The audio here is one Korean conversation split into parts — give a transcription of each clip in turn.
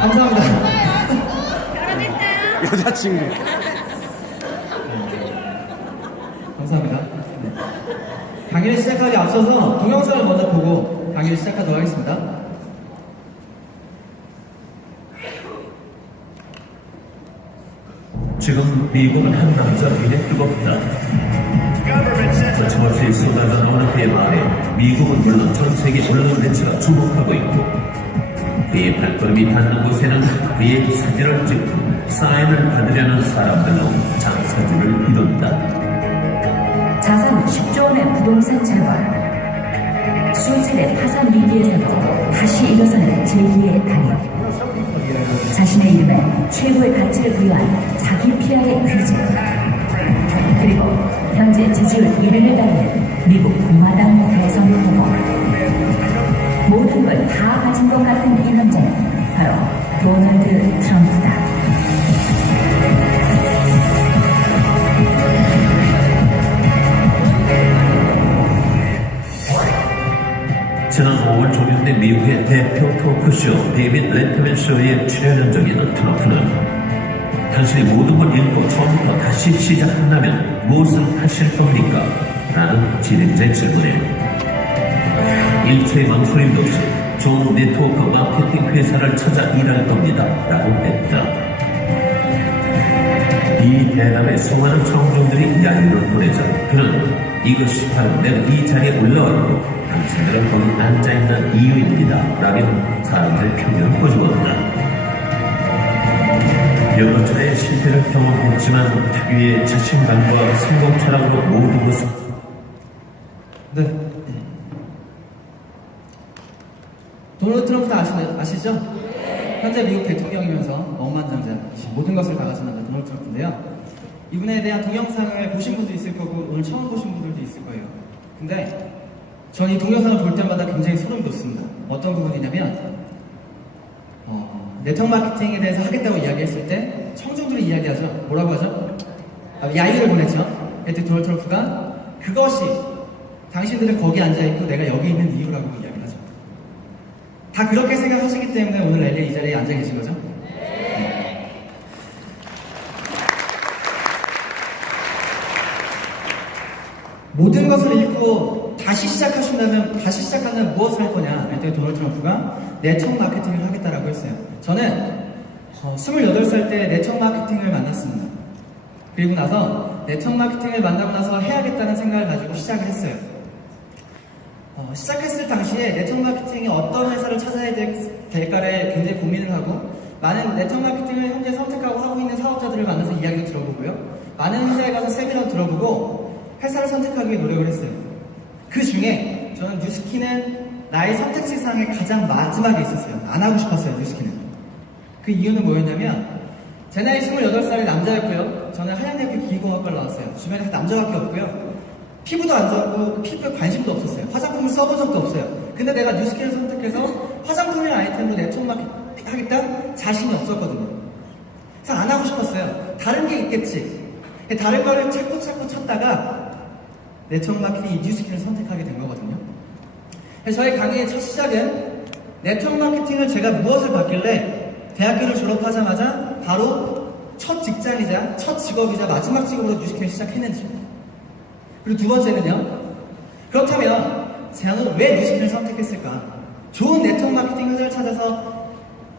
감사합니다. 결혼했어요? 여자친구. 감사합니다. 네. 강의를 시작하기 앞서서 동영상을 먼저 보고 강의를 시작하도록 하겠습니다. 지금 미국은 한 남자 위에 뜨겁다. 거침없이 쏟아져 나오는 그의 말에 미국은 물론 전 세계 언론 매체가 주목하고 있고, 그의 발걸음이 닿는 곳에는 그의 사진을 찍고 사인을 받으려는 사람들로 장사주를 이룬다. 자산 10조 원의 부동산 재벌, 수질의 파산 위기에서도 다시 일어서는 재기의 단위, 자신의 이름에 최고의 가치를 부여한 자기 PR의 귀재, 그리고 현재 지지율 1위를 달리는 미국 공화당 대선 후보. 모든 걸 다 가진 것 같은 이 남자는 바로 도널드 트럼프다. 지난 5월 종영된 미국의 대표 토크쇼 데이빗 레트맨 쇼에 출연한 적이 있는 트럼프는 당신이 모든 걸 읽고 처음부터 다시 시작한다면 무엇을 하실 겁니까? 라는 진행자의 질문에 일초의 망설임도 없이 좋은 네트워크 마케팅 회사를 찾아 일할 겁니다. 라고 했다. 이 대답에 수많은 청중들이 야유를 보내자 그는 이것이 바로 내가 이 자리에 올라왔고 당신들은 거기 앉아있는 이유입니다. 라며 사람들의 표정을 꼬집었다. 여러 차례의 실패를 경험했지만 특유의 자신감과 성공 철학으로 모든 것을 네. 도널드 트럼프 다 아시죠? 현재 미국 대통령이면서 억만장자, 모든 것을 다 가진 남자 도널드 트럼프인데요. 이분에 대한 동영상을 보신 분도 있을 거고 오늘 처음 보신 분들도 있을 거예요. 근데 전 이 동영상을 볼 때마다 굉장히 소름이 돋습니다. 어떤 부분이냐면 네트워크 마케팅에 대해서 하겠다고 이야기했을 때 청중들이 이야기하죠. 뭐라고 하죠? 야유를 보냈죠. 그때 도널드 트럼프가 그것이 당신들은 거기 앉아있고 내가 여기 있는 이유라고 이야기를 하죠. 다 그렇게 생각하시기 때문에 오늘 랠리 이 자리에 앉아 계신 거죠? 네. 모든 것을 잃고 다시 시작하신다면 다시 시작하면 무엇을 할 거냐? 그랬더니 도널드 트럼프가 네트워크 마케팅을 하겠다라고 했어요. 저는 28살 때 네트워크 마케팅을 만났습니다. 그리고 나서 네트워크 마케팅을 만나고 나서 해야겠다는 생각을 가지고 시작을 했어요. 시작했을 당시에 네트워크 마케팅이 어떤 회사를 찾아야 될까를 굉장히 고민을 하고 많은 네트워크 마케팅을 현재 선택하고 하고 있는 사업자들을 만나서 이야기를 들어보고요. 많은 회사에 가서 세미나를 들어보고 회사를 선택하기 위해 노력을 했어요. 그 중에 저는 뉴스키는 나의 선택지상에 가장 마지막에 있었어요. 안 하고 싶었어요, 뉴스키는. 그 이유는 뭐였냐면 제 나이 28살의 남자였고요. 저는 한양대학교 기계공학과를 나왔어요. 주변에 남자밖에 없고요. 피부도 안 좋고 피부에 관심도 없었어요. 화장품을 써본 적도 없어요. 근데 내가 뉴스키를 선택해서 화장품이나 아이템으로 네트워크 마케팅 하겠다? 자신이 없었거든요. 그래서 안 하고 싶었어요. 다른 게 있겠지. 다른 거를 찾고 찾다가 네트워크 마케팅 이 뉴스키를 선택하게 된 거거든요. 그래서 저희 강의의 첫 시작은 네트워크 마케팅을 제가 무엇을 받길래 대학교를 졸업하자마자 바로 첫 직장이자 첫 직업이자 마지막 직업으로 뉴스키를 시작했는지, 그리고 두 번째는요, 그렇다면 저는 왜 뉴스키를 선택했을까? 좋은 네트워크 마케팅 회사를 찾아서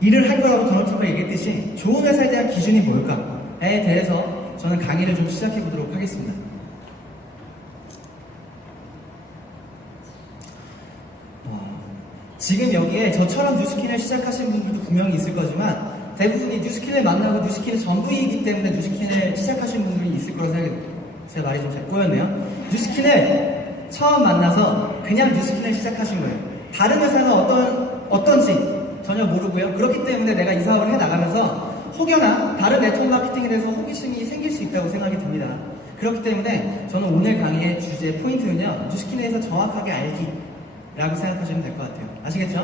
일을 할 거라고 도널드 트럼프가 얘기했듯이 좋은 회사에 대한 기준이 뭘까에 대해서 저는 강의를 좀 시작해 보도록 하겠습니다. 지금 여기에 저처럼 뉴스킨을 시작하신 분들도 분명히 있을 거지만 대부분이 뉴스킨을 만나고 뉴스킨이 전부이기 때문에 뉴스킨을 시작하신 분들이 있을 거라고 생각해요. 제 말이 좀 잘 꼬였네요. 뉴스킨을 처음 만나서 그냥 뉴스킨을 시작하신 거예요. 다른 회사는 어떤지 전혀 모르고요. 그렇기 때문에 내가 이 사업을 해나가면서 혹여나 다른 네트워크 마케팅에 대해서 호기심이 생길 수 있다고 생각이 듭니다. 그렇기 때문에 저는 오늘 강의의 주제 포인트는요, 뉴스킨에 대해서 정확하게 알기 라고 생각하시면 될 것 같아요. 아시겠죠?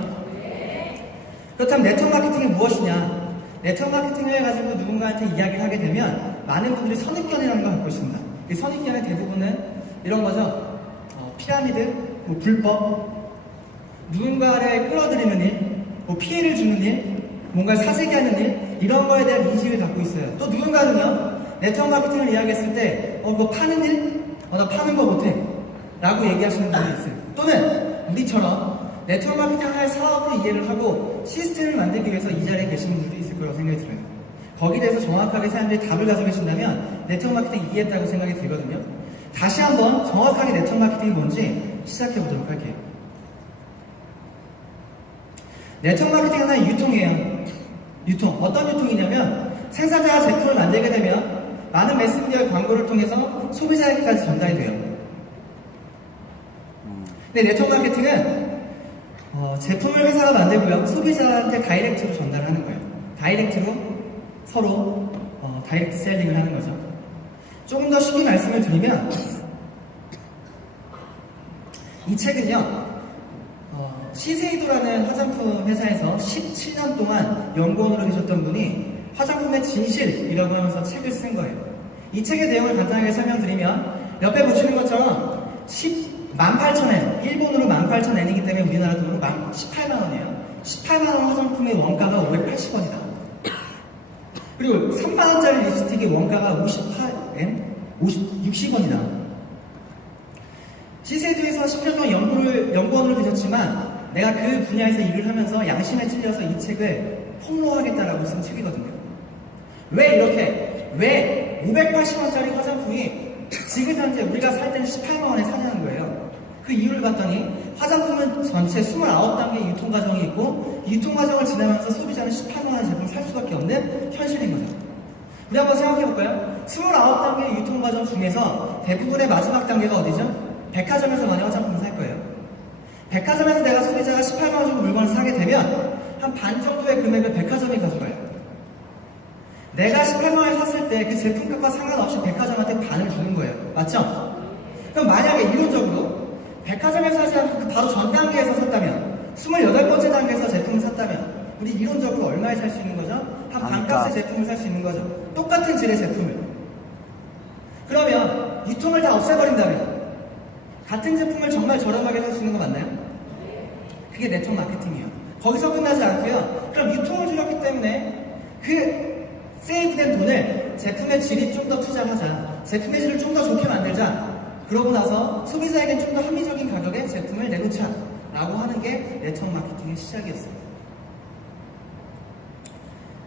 그렇다면 네트워크 마케팅이 무엇이냐? 네트워크 마케팅을 가지고 누군가한테 이야기를 하게 되면 많은 분들이 선입견이라는 걸 갖고 있습니다. 이 선입견의 대부분은 이런 거죠. 피라미드, 불법, 누군가를 끌어들이는 일, 피해를 주는 일, 뭔가 사재기 하는 일, 이런 거에 대한 인식을 갖고 있어요. 또 누군가는요, 네트워크 마케팅을 이야기했을 때, 뭐 파는 일? 나 파는 거 못해. 라고 얘기하시는 분이 있어요. 또는 우리처럼 네트워크 마케팅을 할 사업을 이해를 하고 시스템을 만들기 위해서 이 자리에 계시는 분들도 있을 거라고 생각이 들어요. 거기에 대해서 정확하게 사람들이 답을 가지고 계신다면 네트워크 마케팅 이해했다고 생각이 들거든요. 다시 한번 정확하게 네트워크 마케팅이 뭔지 시작해 보도록 할게요. 네트워크 마케팅 하나의 유통이에요. 유통. 어떤 유통이냐면 생산자가 제품을 만들게 되면 많은 매스미디어의 광고를 통해서 소비자에게까지 전달이 돼요. 근데 네트워크 마케팅은 제품을 회사가 만들고요. 소비자한테 다이렉트로 전달하는 거예요. 다이렉트로 서로 다이렉트 셀링을 하는 거죠. 조금 더 쉽게 말씀을 드리면 이 책은요. 시세이도라는 화장품 회사에서 17년 동안 연구원으로 계셨던 분이 화장품의 진실이라고 하면서 책을 쓴 거예요. 이 책의 내용을 간단하게 설명드리면 옆에 보시는 것처럼 18,000엔, 일본으로 18,000엔이기 때문에 우리나라 돈으로 18만원이에요. 18만원 화장품의 원가가 580원이다. 그리고 3만원짜리 립스틱의 원가가 58엔, 60원이다. 시세이도에서 10년 동안 연구원으로 계셨지만 내가 그 분야에서 일을 하면서 양심에 찔려서 이 책을 폭로하겠다라고 쓴 책이거든요. 왜 580원짜리 화장품이 지금 현재 우리가 살 때는 18만원에 사냐는 거예요. 그 이유를 봤더니 화장품은 전체 29단계의 유통 과정이 있고 유통 과정을 지나면서 소비자는 18만원의 제품을 살 수밖에 없는 현실인 거죠. 우리 한번 생각해볼까요? 29단계의 유통 과정 중에서 대부분의 마지막 단계가 어디죠? 백화점에서 만약 화장품을 살 거예요. 백화점에서 내가 소비자가 18만원 정도 물건을 사게 되면 한 반 정도의 금액을 백화점이 가져가요. 내가 18만원에 샀을 때 그 제품값과 상관없이 백화점한테 반을 주는 거예요. 맞죠? 그럼 만약에 이론적으로 백화점에서 사지 않고 그 바로 전 단계에서 샀다면 28번째 단계에서 제품을 샀다면 우리 이론적으로 얼마에 살 수 있는 거죠? 한 반값의 제품을 살 수 있는 거죠. 똑같은 질의 제품을. 그러면 유통을 다 없애버린다면 같은 제품을 정말 저렴하게 살 수 있는 거 맞나요? 그게 네트워크 마케팅이에요. 거기서 끝나지 않고요. 그럼 유통을 줄였기 때문에 그 세이브된 돈을 제품의 질이 좀 더 투자하자. 제품의 질을 좀 더 좋게 만들자. 그러고 나서 소비자에겐 좀 더 합리적인 가격에 제품을 내놓자. 라고 하는 게 네트워크 마케팅의 시작이었어요.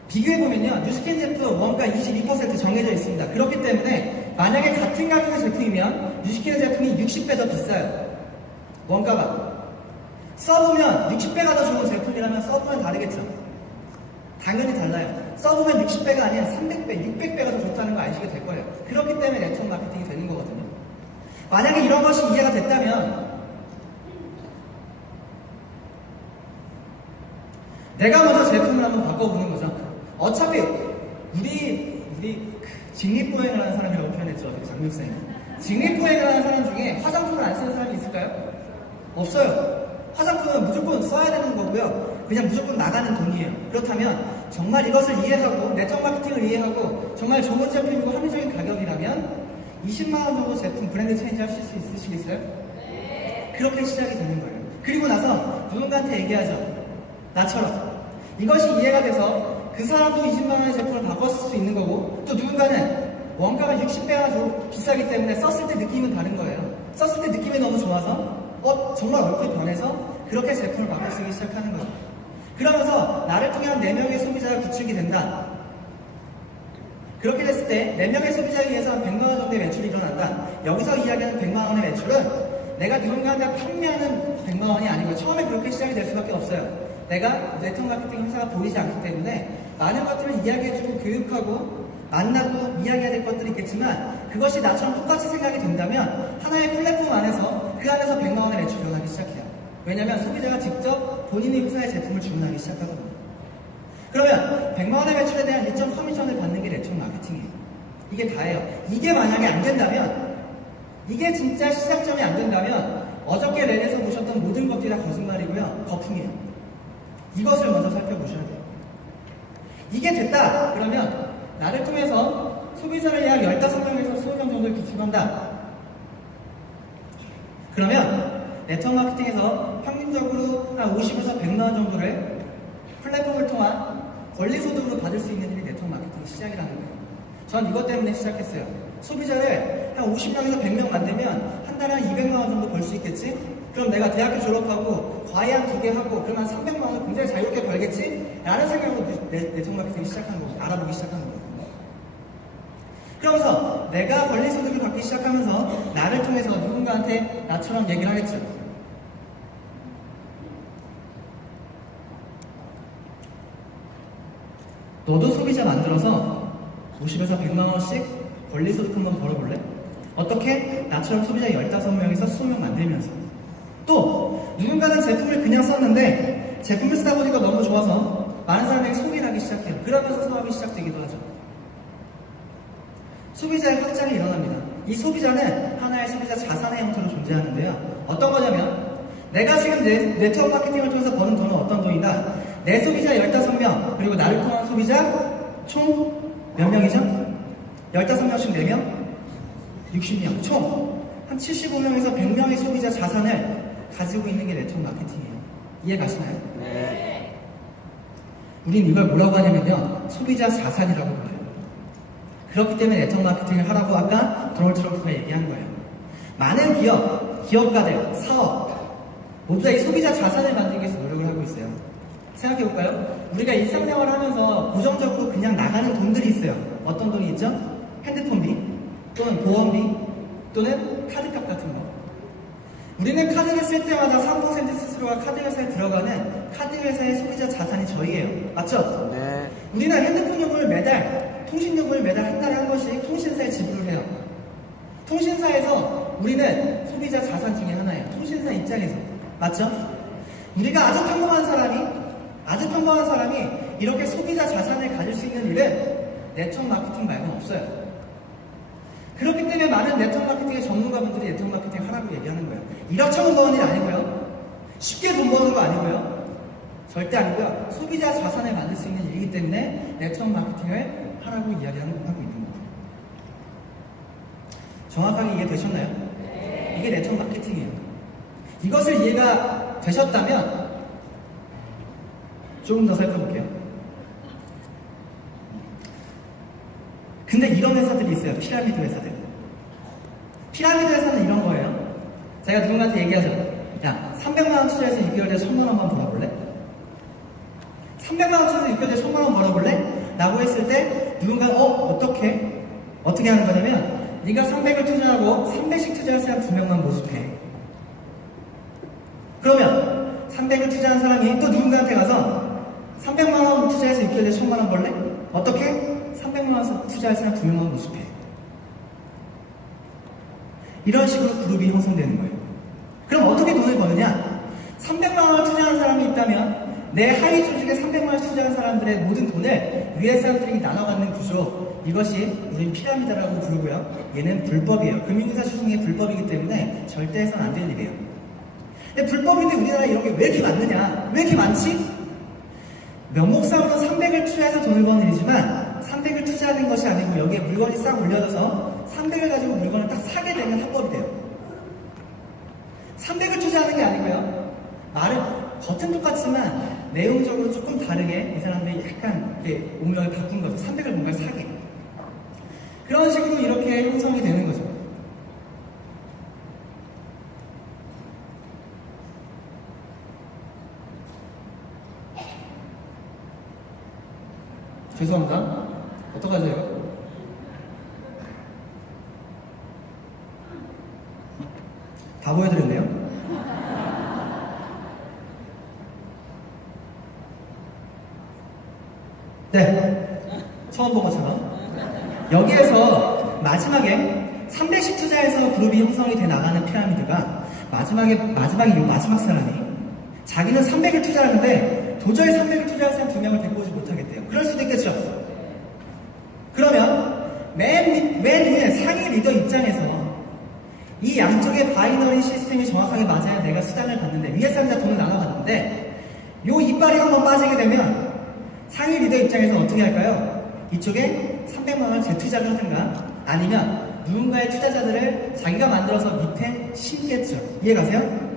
비교해보면요. 뉴스킨 제품 원가 22% 정해져 있습니다. 그렇기 때문에 만약에 같은 가격의 제품이면 뉴스킨 제품이 60배 더 비싸요. 원가가. 써보면 60배가 더 좋은 제품이라면 써보면 다르겠죠. 당연히 달라요. 써보면 60배가 아니라 300배, 600배가 더 좋다는 거 아시게 될 거예요. 그렇기 때문에 네트워크 마케팅이 되는 거거든요. 만약에 이런 것이 이해가 됐다면 내가 먼저 제품을 한번 바꿔보는 거죠. 어차피 우리 직립보행을 하는 사람이라고 표현했죠. 장육생이. 직립보행을 하는 사람 중에 화장품을 안 쓰는 사람이 있을까요? 없어요. 화장품은 무조건 써야 되는 거고요. 그냥 무조건 나가는 돈이에요. 그렇다면 정말 이것을 이해하고 네트워크 마케팅을 이해하고 정말 좋은 제품이고 합리적인 가격이라면 20만원 정도 제품 브랜드 체인지 하실 수 있으시겠어요? 네. 그렇게 시작이 되는 거예요. 그리고 나서 누군가한테 얘기하죠. 나처럼. 이것이 이해가 돼서 그 사람도 20만원의 제품을 바꿨을 수 있는 거고 또 누군가는 원가가 60배가 좀 비싸기 때문에 썼을 때 느낌은 다른 거예요. 썼을 때 느낌이 너무 좋아서 정말 얼굴이 변해서 그렇게 제품을 바꿔 쓰기 시작하는 거죠. 그러면서 나를 통해 한 4명의 소비자가 구축이 된다. 그렇게 됐을 때 4명의 소비자에 의해서 100만원 정도의 매출이 일어난다. 여기서 이야기하는 100만원의 매출은 내가 누군가한테 판매하는 100만원이 아니고 처음에 그렇게 시작이 될 수밖에 없어요. 내가 네트워크 마케팅 회사가 보이지 않기 때문에 많은 것들을 이야기해주고 교육하고 만나고 이야기해야 될 것들이 있겠지만 그것이 나처럼 똑같이 생각이 된다면 하나의 플랫폼 안에서 그 안에서 100만원의 매출이 일어나기 시작해요. 왜냐하면 소비자가 직접 본인의 회사의 제품을 주문하기 시작하거든요. 그러면 100만원의 매출에 대한 일정 커미션을 받는 게 네트워크 마케팅이에요. 이게 다예요. 이게 만약에 안 된다면 이게 진짜 시작점이 안 된다면 어저께 렌에서 보셨던 모든 것들이 다 거짓말이고요. 거품이에요. 이것을 먼저 살펴보셔야 돼요. 이게 됐다 그러면 나를 통해서 소비자를 약 15명에서 20명 정도를 구축한다. 그러면 네트워크 마케팅에서 평균적으로 한 50에서 100만원 정도를 플랫폼을 통한 권리소득으로 받을 수 있는 일이 네트워크 마케팅의 시작이라는 거예요. 전 이것 때문에 시작했어요. 소비자를 한 50명에서 100명 만들면 한 달에 한 200만 원 정도 벌 수 있겠지? 그럼 내가 대학교 졸업하고 과외 한 2개 하고 그러면 한 300만 원을 굉장히 자유롭게 벌겠지? 라는 생각으로 네트워크 마케팅을 시작한 거고 알아보기 시작한 거고. 그러면서 내가 권리소득을 받기 시작하면서 나를 통해서 누군가한테 나처럼 얘기를 하겠죠. 너도 소비자 만들어서 50에서 100만 원씩 권리소득 한번 벌어볼래? 어떻게? 나처럼 소비자 15명에서 20명 만들면서. 또 누군가는 제품을 그냥 썼는데 제품을 쓰다 보니까 너무 좋아서 많은 사람에게 소개를 하기 시작해요. 그러면서 사업이 시작되기도 하죠. 소비자의 확장이 일어납니다. 이 소비자는 하나의 소비자 자산의 형태로 존재하는데요. 어떤 거냐면 내가 지금 네트워크 마케팅을 통해서 버는 돈은 어떤 돈이다? 내 소비자 15명 그리고 나를 통한 소비자 총 몇 명이죠? 15명씩 4명? 60명 총 한 75명에서 100명의 소비자 자산을 가지고 있는 게 네트워크 마케팅이에요. 이해 가시나요? 네. 우린 이걸 뭐라고 하냐면요. 소비자 자산이라고 불러요. 그렇기 때문에 네트워크 마케팅을 하라고 아까 도널드 트럼프가 얘기한 거예요. 많은 기업가들, 사업 모두 다 이 소비자 자산을 만들기 위해서 노력을 하고 있어요. 생각해볼까요? 우리가 일상생활을 하면서 고정적으로 그냥 나가는 돈들이 있어요. 어떤 돈이 있죠? 핸드폰비 또는 보험비 또는 카드값 같은 거. 우리는 카드를 쓸 때마다 3% 스스로가 카드 회사에 들어가는 카드 회사의 소비자 자산이 저희예요. 맞죠? 네. 우리는 핸드폰 요금을 매달, 통신 요금을 매달 한 달에 한 번씩 통신사에 지불을 해요. 통신사에서 우리는 소비자 자산 중에 하나예요. 통신사 입장에서. 맞죠? 우리가 아주 평범한 사람이 이렇게 소비자 자산을 가질 수 있는 일은 네트워크 마케팅 말고는 없어요. 그렇기 때문에 많은 네트워크 마케팅의 전문가분들이 네트워크 마케팅 하라고 얘기하는 거예요. 1억 천원 버는 일 아니고요. 쉽게 돈 버는 거 아니고요. 절대 아니고요. 소비자 자산을 만들 수 있는 일이기 때문에 네트워크 마케팅을 하라고 하고 있는 거예요. 정확하게 이해되셨나요? 네. 이게 네트워크 마케팅이에요. 이것을 이해가 되셨다면 조금 더 살펴볼게요. 근데 이런 회사들이 있어요. 피라미드 회사들. 피라미드 회사는 이런 거예요. 제가 누군가한테 얘기하죠. 야, 300만 원 투자해서 6개월에 1000만 원만 벌어볼래? 300만 원 투자해서 6개월에 1000만 원 벌어볼래? 라고 했을 때 누군가는 어떻게 하는 거냐면 네가 300을 투자하고 300씩 투자할 사람 2명만 모집해. 그러면 300을 투자한 사람이 또 누군가한테 가서 300만 원 투자해서 6개월에 1000만 원 벌래? 어떻게? 300만 원 투자할 사람 2명만 모집해. 이런 식으로 그룹이 형성되는 거예요. 그럼 어떻게 돈을 버느냐? 300만 원을 투자한 사람이 있다면 내 하위 조직에 300만 원을 투자한 사람들의 모든 돈을 위에 사람들에게 나눠 갖는 구조, 이것이 우린 피라미드라고 부르고요. 얘는 불법이에요. 금융회사 중에 불법이기 때문에 절대 해서는 안 될 일이에요. 근데 불법인데 우리나라에 이런 게 왜 이렇게 많느냐? 왜 이렇게 많지? 명목상으로는 300을 투자해서 돈을 버는 일이지만 300을 투자하는 것이 아니고 여기에 물건이 싹 올려져서 300을 가지고 물건을 딱 사게 되면 합법이 돼요. 300을 투자하는 게 아니고요. 말은 겉은 똑같지만 내용적으로 조금 다르게 이 사람들이 약간 이렇게 운명을 바꾼 거죠. 300을 뭔가를 사게. 그런 식으로 이렇게 형성이 되는 거죠. 죄송합니다. 어떡하죠 이거? 다 보여드렸네요. 네, 처음 본 것처럼 여기에서 마지막에 300씩 투자해서 그룹이 형성이 돼 나가는 피라미드가 마지막에 이 마지막 사람이 자기는 300을 투자하는데 도저히 300을 투자할 사람 2명을 데리고 오지 못하겠대요. 그럴 수도 있겠죠. 그러면 맨 위에 상위 리더 입장에서 이 양쪽의 바이너리 시스템이 정확하게 맞아야 내가 수당을 받는데 위에 사람 다 돈을 나눠받는데 요 이빨이 한번 빠지게 되면 상위 리더 입장에서 어떻게 할까요? 이쪽에 300만 원을 재투자를 하든가 아니면 누군가의 투자자들을 자기가 만들어서 밑에 심겠죠. 이해가세요?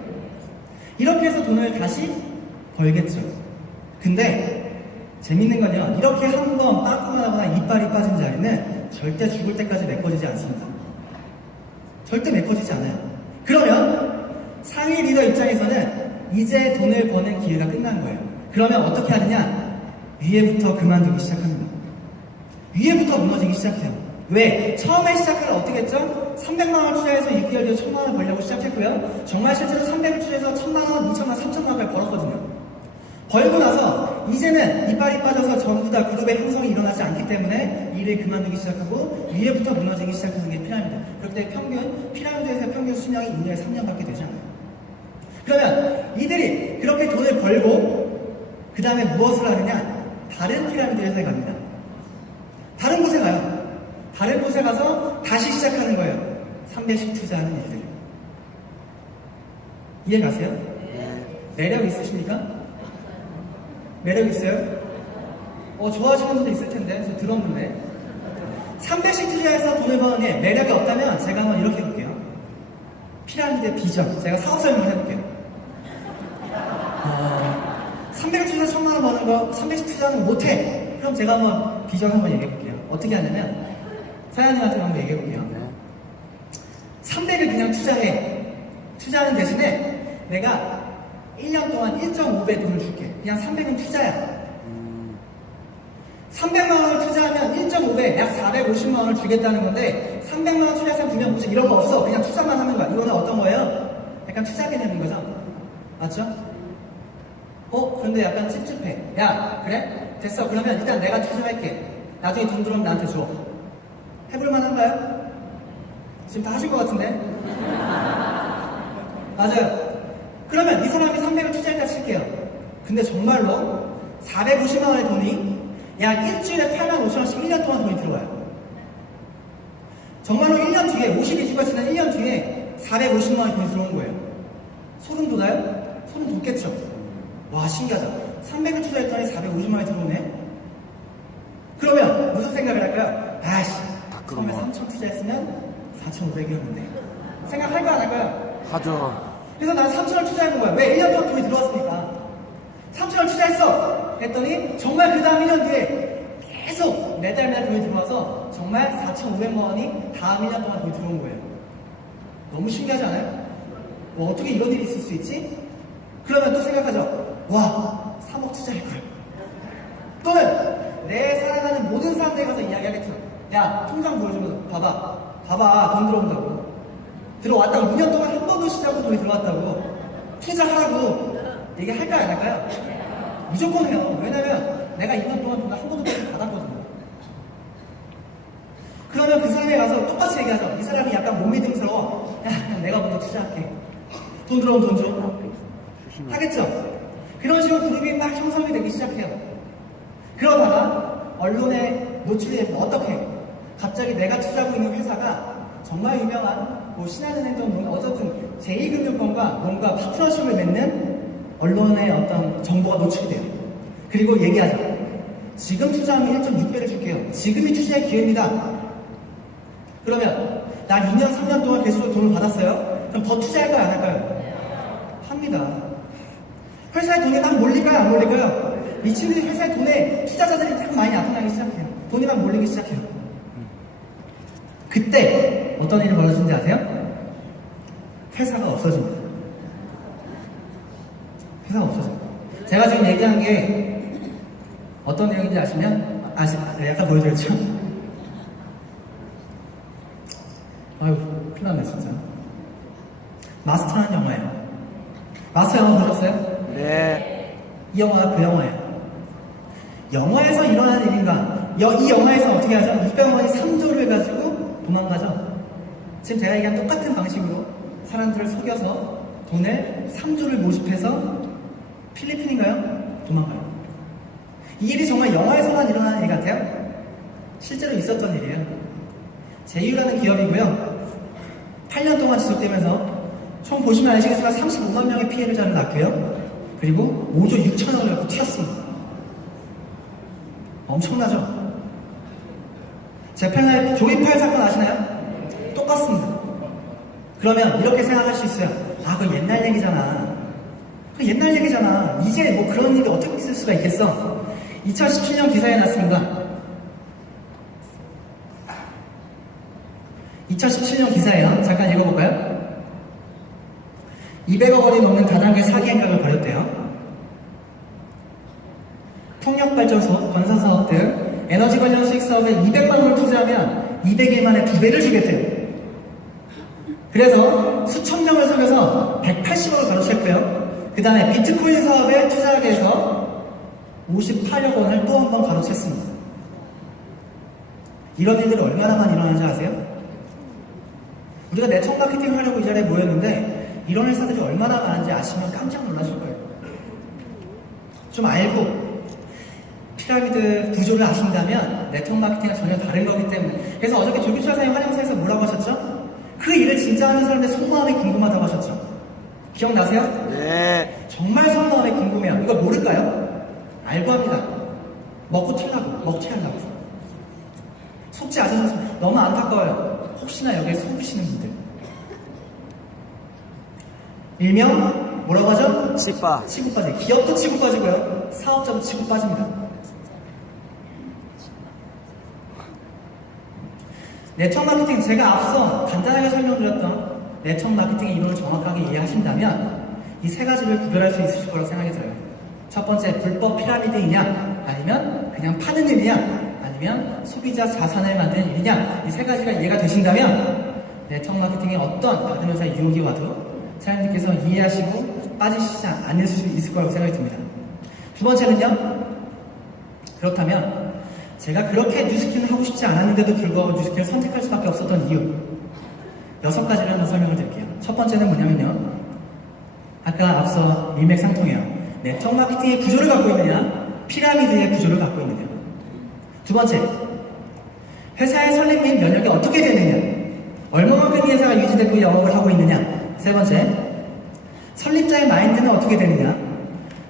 이렇게 해서 돈을 다시 벌겠죠. 근데 재밌는 건요, 이렇게 한 번 빠꾸만 하거나 이빨이 빠진 자리는 절대 죽을 때까지 메꿔지지 않습니다. 절대 메꿔지지 않아요. 그러면 상위 리더 입장에서는 이제 돈을 버는 기회가 끝난 거예요. 그러면 어떻게 하느냐? 위에부터 그만두기 시작합니다. 위에부터 무너지기 시작해요. 왜? 처음에 시작을 어떻게 했죠? 300만원 투자해서 6개월 뒤에 1000만원 벌려고 시작했고요. 정말 실제로 300을 투자해서 1000만원, 2000만원, 3000만원을 벌었거든요. 벌고 나서 이제는 이빨이 빠져서 전부 다 그룹의 형성이 일어나지 않기 때문에 일을 그만두기 시작하고 위에부터 무너지기 시작하는 게 피라미드. 그렇게 피라미드에서 평균 수명이 2년에 3년밖에 되지 않아요. 그러면 이들이 그렇게 돈을 벌고 그 다음에 무엇을 하느냐? 다른 피라미드 회사에 갑니다. 다른 곳에 가요. 다른 곳에 가서 다시 시작하는 거예요. 300씩 투자하는 일들. 이해 가세요? 매력 있으십니까? 매력 있어요? 좋아하시는 분도 있을 텐데, 저 들었는데. 300씩 투자해서 돈을 버는 게 매력이 없다면 제가 한번 이렇게 해볼게요. 피라미드의 비전. 제가 사업 설명을 해볼게요. 300을 투자해서 1000만원 버는 거 300씩 투자는 못해. 그럼 제가 한번 비전 한번 얘기해볼게요. 어떻게 하냐면, 사장님한테 한번 얘기해볼게요. 300을 그냥 투자해. 투자하는 대신에 내가 1년 동안 1.5배 돈을 줄게. 그냥 300은 투자야. 300만원을 투자하면 1.5배, 약 450만원을 주겠다는 건데 300만원 투자해서 두면 무슨 이런 거 없어. 그냥 투자만 하는 거야. 이거는 어떤 거예요? 약간 투자 개념인 거죠? 맞죠? 그런데 약간 찝찝해. 야, 그래? 됐어. 그러면 일단 내가 투자할게. 나중에 돈 들어오면 나한테 줘. 해볼만 한가요? 지금 다 하실 것 같은데? 맞아요. 그러면 이 사람이 300을 투자했다 칠게요. 근데 정말로 450만원의 돈이 약 일주일에 85,000원씩 1년 동안 돈이 들어와요. 정말로 1년 뒤에, 52주가 지난 1년 뒤에 450만원의 돈이 들어온 거예요. 소름 돋아요? 소름 돋겠죠? 와, 신기하다. 300을 투자했더니 450만원이 들어오네? 그러면 무슨 생각을 할까요? 아이씨, 처음에 3,000 투자했으면 4,500이었는데. 생각할 거 안 할까요? 하죠. 그래서 난 3,000을 투자하는 거야. 왜? 1년 동안 돈이 들어왔으니까. 3,000을 투자했어! 했더니 정말 그 다음 1년 뒤에 계속 매달 돈이 들어와서 정말 4,500만 원이 다음 1년 동안 돈이 들어온 거예요. 너무 신기하지 않아요? 어떻게 이런 일이 있을 수 있지? 그러면 또 생각하죠. 와, 3억 투자할 걸. 또는 내 사랑하는 모든 사람들에 가서 이야기하겠죠. 야, 통장 보여주면서 봐봐, 돈 들어온다고. 들어왔다고. 2년 동안 한 번도 시작하고 돈이 들어왔다고. 투자하라고. 얘기할까요, 안 할까요? 무조건 해요. 왜냐면 내가 2년 동안 돈을 한 번도 받았거든요. 그러면 그 사람에 가서 똑같이 얘기하죠. 이 사람이 약간 못 믿음스러워. 야, 내가 먼저 투자할게. 돈 들어오면 돈 줘. 하겠죠? 그런 식으로 그룹이 막 형성이 되기 시작해요. 그러다가 언론에 노출이 되면 어떻게? 갑자기 내가 투자하고 있는 회사가 정말 유명한 신한은행도 어쨌든 제2금융권과 뭔가 파트너십을 맺는 언론의 어떤 정보가 노출이 돼요. 그리고 얘기하죠. 지금 투자하면 1.6배를 줄게요. 지금이 투자의 기회입니다. 그러면 난 2년, 3년 동안 계속 돈을 받았어요. 그럼 더 투자할까요, 안 할까요? 합니다. 회사에 돈이 막 몰릴까요, 안 몰릴까요? 미친듯이 회사에 돈에 투자자들이 딱 많이 나타나기 시작해요. 돈이 막 몰리기 시작해요. 그때 어떤 일이 벌어지는지 아세요? 회사가 없어집니다. 회사가 없어져요. 제가 지금 얘기한 게 어떤 내용인지 아시면 약간 보여드렸죠? 아유, 큰일 났네 진짜. 마스터라는 영화예요. 마스터 영화 보셨어요? 네. 이 영화가 그 영화예요. 영화에서 일어나는 일인가? 이 영화에서 어떻게 하죠? 600만 원이 3조를 가지고 도망가죠. 지금 제가 얘기한 똑같은 방식으로 사람들을 속여서 돈을 3조를 모집해서 필리핀인가요? 도망가요. 이 일이 정말 영화에서만 일어나는 일 같아요? 실제로 있었던 일이에요. 제휴라는 기업이고요. 8년 동안 지속되면서 총 보시면 아시겠지만 35만 명의 피해자를 낳고요. 그리고 5조 6천억을 갖고 튀었습니다. 엄청나죠? 재팬날 조이팔 사건 아시나요? 똑같습니다. 그러면 이렇게 생각할 수 있어요. 아, 그거 옛날 얘기잖아. 그 옛날 얘기잖아. 이제 뭐 그런 일이 어떻게 있을 수가 있겠어? 2017년 기사에 났습니다. 2017년 기사예요. 잠깐 읽어볼까요? 200억 원이 넘는 다단계 사기 행각을 벌였대요. 풍력발전소, 건설사업 등 에너지 관련 수익 사업에 200만 원을 투자하면 200일 만에 2배를 주겠대요. 그래서 수천 명을 속여서 180억을 가로챘고요. 그 다음에 비트코인 사업에 투자하게 해서 58억 원을 또 한 번 가로챘습니다. 이런 일들이 얼마나 많이 일어나는지 아세요? 우리가 네트워크 마케팅을 하려고 이 자리에 모였는데 이런 회사들이 얼마나 많은지 아시면 깜짝 놀라실 거예요. 좀 알고 피라미드 구조를 아신다면 네트워크 마케팅은 전혀 다른 거기 때문에. 그래서 어저께 조규철사님 환영사에서 뭐라고 하셨죠? 그 일을 진짜 하는 사람들의 속마음이 궁금하다고 하셨죠? 기억나세요? 네. 정말 속마음이 궁금해요. 이거 모를까요? 알고 합니다. 먹고 튀려고, 먹튀 하려고. 속지 않으셨으면 너무 안타까워요. 혹시나 여기에 속으시는 분들. 일명 뭐라고 하죠? 씨빠. 치고 빠지기. 기업도 치고 빠지고요. 사업자도 치고 빠집니다. 네트워크 마케팅, 제가 앞서 간단하게 설명드렸던 네트워크 마케팅의 이론을 정확하게 이해하신다면 이 세 가지를 구별할 수 있으실 거라고 생각이 들어요. 첫 번째, 불법 피라미드이냐, 아니면 그냥 파는 일이냐, 아니면 소비자 자산을 만드는 일이냐, 이 세 가지가 이해가 되신다면 네트워크 마케팅에 어떤 다른 회사의 유혹이 와도 사장님께서 이해하시고 빠지시지 않을 수 있을 거라고 생각이 듭니다. 두 번째는요, 그렇다면 제가 그렇게 뉴스킨을 하고 싶지 않았는데도 불구하고 뉴스킨을 선택할 수밖에 없었던 이유 6가지를 한번 설명을 드릴게요. 첫 번째는 뭐냐면요, 아까 앞서 일맥상통해요. 네트워크 마케팅의 구조를 갖고 있느냐, 피라미드의 구조를 갖고 있느냐. 두 번째, 회사의 설립 및 면역이 어떻게 되느냐, 얼마만큼 이 회사가 유지되고 영업을 하고 있느냐. 세 번째, 설립자의 마인드는 어떻게 되느냐.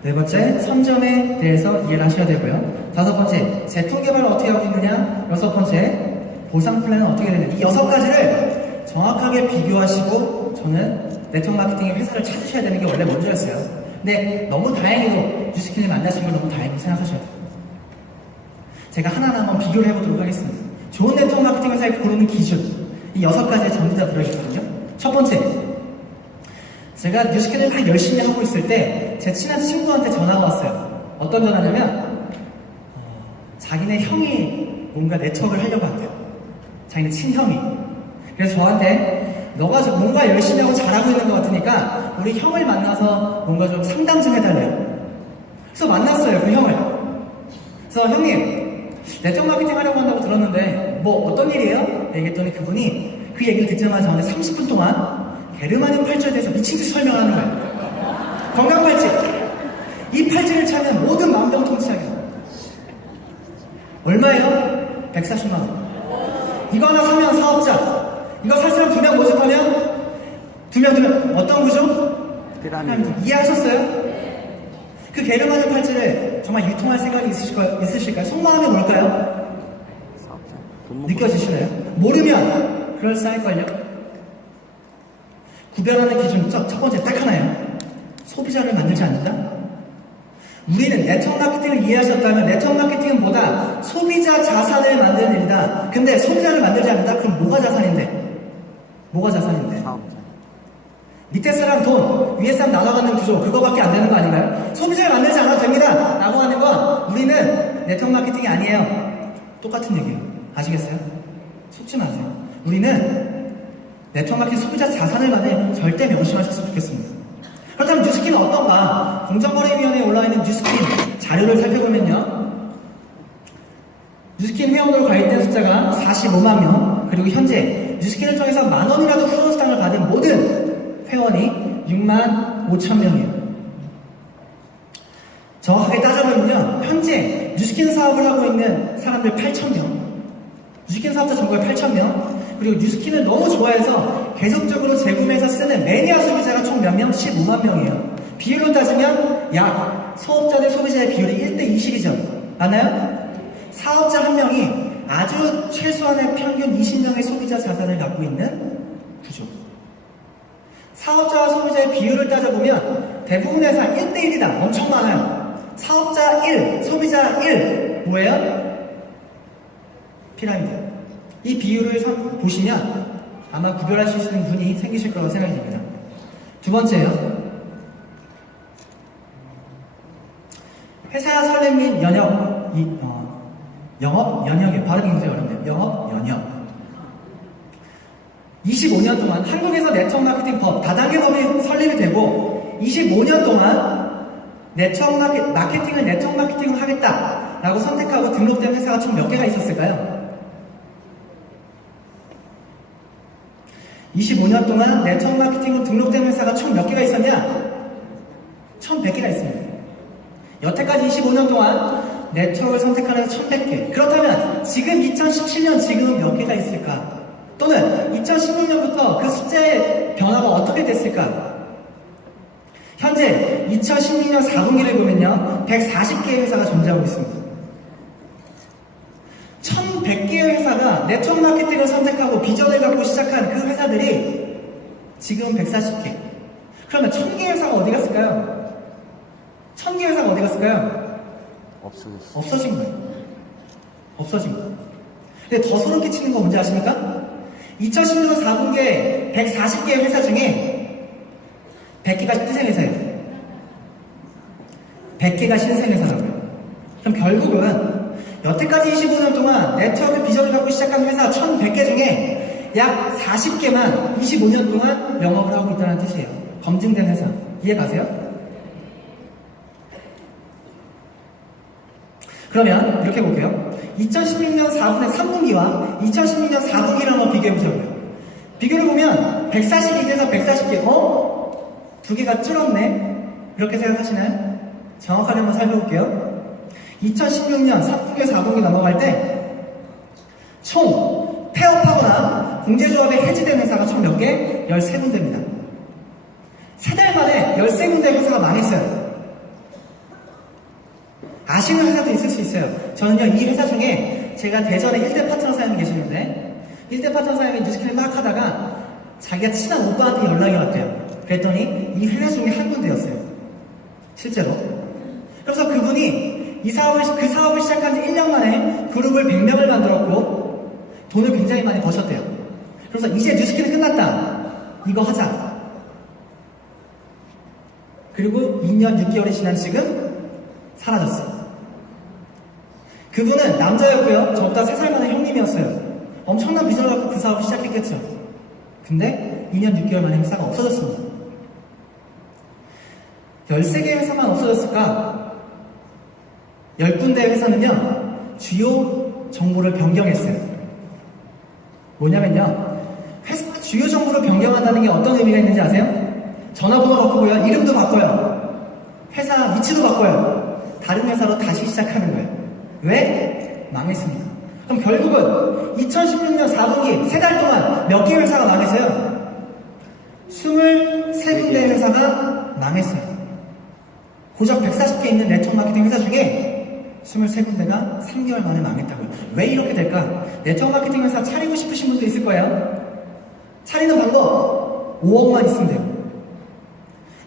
네 번째, 선점에 대해서 이해를 하셔야 되고요. 다섯 번째, 제품 개발을 어떻게 하고 있느냐. 여섯 번째, 보상 플랜은 어떻게 되느냐. 이 6가지를 정확하게 비교하시고 저는 네트워크 마케팅의 회사를 찾으셔야 되는 게 원래 먼저였어요. 근데 너무 다행히도 뉴스킨을 만나신 걸 너무 다행히 생각하셔야 돼요. 제가 하나하나 한번 비교를 해보도록 하겠습니다. 좋은 네트워크 마케팅 회사를 고르는 기준, 이 6가지에 전부 다 들어있거든요. 첫 번째, 제가 뉴스킨을 막 열심히 하고 있을 때 제 친한 친구한테 전화가 왔어요. 어떤 전화냐면 자기네 형이 뭔가 네트워크를 하려고 한대요. 자기네 친형이. 그래서 저한테 너가 뭔가 열심히 하고 잘하고 있는 것 같으니까 우리 형을 만나서 뭔가 좀 상담 좀 해달래요. 그래서 만났어요, 그 형을. 그래서 형님, 네트워크 마케팅 하려고 한다고 들었는데 뭐 어떤 일이에요? 얘기했더니 그분이 그 얘기를 듣자마자 저한테 30분 동안 게르마늄 팔찌에 대해서 미친듯이 설명을 하는 거예요. 건강 팔찌. 이 팔찌를 차면 모든 만병 통치하게. 얼마예요? 140만 원. 이거 하나 사면 사업자. 이거 살 사람 2명 모집하면 2명. 어떤 구조? 피라미드. 이해하셨어요? 그 게르마늄 팔찌를 정말 유통할 생각이 있으실까요? 속마음이 뭘까요? 사업자. 돈 먹고. 느껴지시나요? 모르면 그럴싸할걸요? 구별하는 기준 첫 번째 딱 하나예요. 소비자를 만들지 않는다? 우리는 네트워크 마케팅을 이해하셨다면 네트워크 마케팅은 뭐다? 소비자 자산을 만드는 일이다. 근데 소비자를 만들지 않는다? 그럼 뭐가 자산인데? 뭐가 자산인데? 사업자. 밑에 사람 돈, 위에 사람 나눠가는 구조, 그거밖에 안 되는 거 아닌가요? 소비자를 만들지 않아도 됩니다. 라고 하는 건 우리는 네트워크 마케팅이 아니에요. 똑같은 얘기예요. 아시겠어요? 속지 마세요. 우리는 네트워크 마케팅 소비자 자산을 만드는 절대 명심하셨으면 좋겠습니다. 그렇다면 뉴스킨은 어떤가? 공정거래위원회에 올라와 있는 뉴스킨 자료를 살펴보면요, 뉴스킨 회원으로 가입된 숫자가 45만 명, 그리고 현재 뉴스킨을 통해서 만 원이라도 후원수당을 받은 모든 회원이 6만 5천 명이에요. 정확하게 따져보면요, 현재 뉴스킨 사업을 하고 있는 사람들 8천 명, 뉴스킨 사업자 전국에 8천 명, 그리고 뉴스킨을 너무 좋아해서 계속적으로 재구매해서 쓰는 매니아 소비자가 총 몇 명? 15만 명이에요. 비율로 따지면 약 소업자 대 소비자의 비율이 1대20이죠. 맞나요? 사업자 한 명이 아주 최소한의 평균 20명의 소비자 자산을 갖고 있는 구조. 사업자와 소비자의 비율을 따져보면 대부분의 회사 1대1이다. 엄청 많아요. 사업자 1, 소비자 1 뭐예요? 피라미드. 이 비율을 보시면 아마 구별하실 수 있는 분이 생기실 거라고 생각이 듭니다. 두 번째요. 회사 설립 및 영업 연역에 발음이 굉장히 어렵네요. 영업 연역. 25년 동안 한국에서 네트워크 마케팅 법 다단계 법이 설립이 되고 25년 동안 네트워크 마케팅을 하겠다라고 선택하고 등록된 회사가 총 몇 개가 있었을까요? 25년 동안 네트워크 마케팅으로 등록된 회사가 총 몇 개가 있었냐? 1100개가 있습니다. 여태까지 25년 동안 네트워크를 선택하는 1100개. 그렇다면 지금 2017년 지금은 몇 개가 있을까? 또는 2016년부터 그 숫자의 변화가 어떻게 됐을까? 현재 2016년 4분기를 보면요 140개의 회사가 존재하고 있습니다. 1100개의 회사가 네트워크 마케팅을 선택하고 비전을 갖고 시작한 그 회사들이 지금 140개. 그러면 1000개의 회사가 어디 갔을까요? 1000개의 회사가 어디 갔을까요? 없어졌어. 없어진 거예요. 없어진 거예요. 근데 더 소름 끼치는 거 뭔지 아십니까? 2016년 4분기에 140개의 회사 중에 100개가 신생회사예요. 100개가 신생회사라고요. 그럼 결국은 여태까지 25년 동안 네트워크 비전을 갖고 시작한 회사 1100개 중에 약 40개만 25년 동안 영업을 하고 있다는 뜻이에요. 검증된 회사. 이해 가세요? 그러면 이렇게 볼게요. 2016년 4분의 3분기와 2016년 4분기를 한번 비교해보자고요. 비교를 보면 142개에서 140개, 두 개가 줄었네? 이렇게 생각하시나요? 정확하게 한번 살펴볼게요. 2016년 3분기, 4분기 넘어갈 때 총 폐업하거나 공제조합에 해지된 회사가 총 몇 개? 13군데입니다. 3달 만에 13군데 회사가 망했어요. 아시는 회사도 있을 수 있어요. 저는요, 이 회사 중에 제가 대전에 1대 파트너 사장님이 계시는데 1대 파트너 사장님이 뉴스킬을 막 하다가 자기가 친한 오빠한테 연락이 왔대요. 그랬더니 이 회사 중에 한 군데였어요. 실제로. 그래서 그분이 그 사업을 시작한 지 1년 만에 그룹을 100명을 만들었고 돈을 굉장히 많이 버셨대요. 그래서 이제 뉴스킬은 끝났다. 이거 하자. 그리고 2년 6개월이 지난 지금 사라졌어요. 그분은 남자였고요. 저보다 3살 많은 형님이었어요. 엄청난 비전을 갖고 그 사업을 시작했겠죠. 근데 2년 6개월 만에 회사가 없어졌습니다. 13개의 회사만 없어졌을까? 10군데의 회사는요, 주요 정보를 변경했어요. 뭐냐면요, 주요 정보를 변경한다는 게 어떤 의미가 있는지 아세요? 전화번호 바꾸고요, 이름도 바꿔요. 회사 위치도 바꿔요. 다른 회사로 다시 시작하는 거예요. 왜? 망했습니다. 그럼 결국은 2016년 4분기 3달 동안 몇 개의 회사가 망했어요? 23군데의 회사가 망했어요. 고작 140개 있는 네트워크 마케팅 회사 중에 23군데가 3개월 만에 망했다고요. 왜 이렇게 될까? 네트워크 마케팅 회사 차리고 싶으신 분도 있을 거예요. 차리는 방법 5억만 있으면 돼요.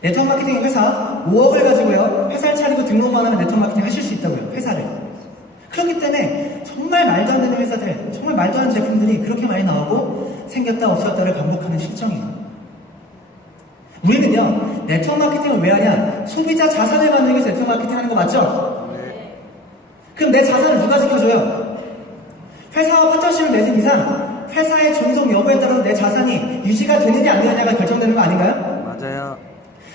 네트워크 마케팅 회사 5억을 가지고요, 회사를 차리고 등록만 하면 네트워크 마케팅 하실 수 있다고요. 회사를. 그렇기 때문에 정말 말도 안 되는 회사들, 정말 말도 안 되는 제품들이 그렇게 많이 나오고 생겼다 없었다를 반복하는 실정이에요. 우리는요, 네트워크 마케팅을 왜 하냐? 소비자 자산을 만들기 위해서 네트워크 마케팅 하는 거 맞죠? 네. 그럼 내 자산을 누가 지켜줘요? 회사와 파트너십을 맺은 이상 회사의 존속 여부에 따라서 내 자산이 유지가 되느냐 안 되느냐가 결정되는 거 아닌가요? 맞아요.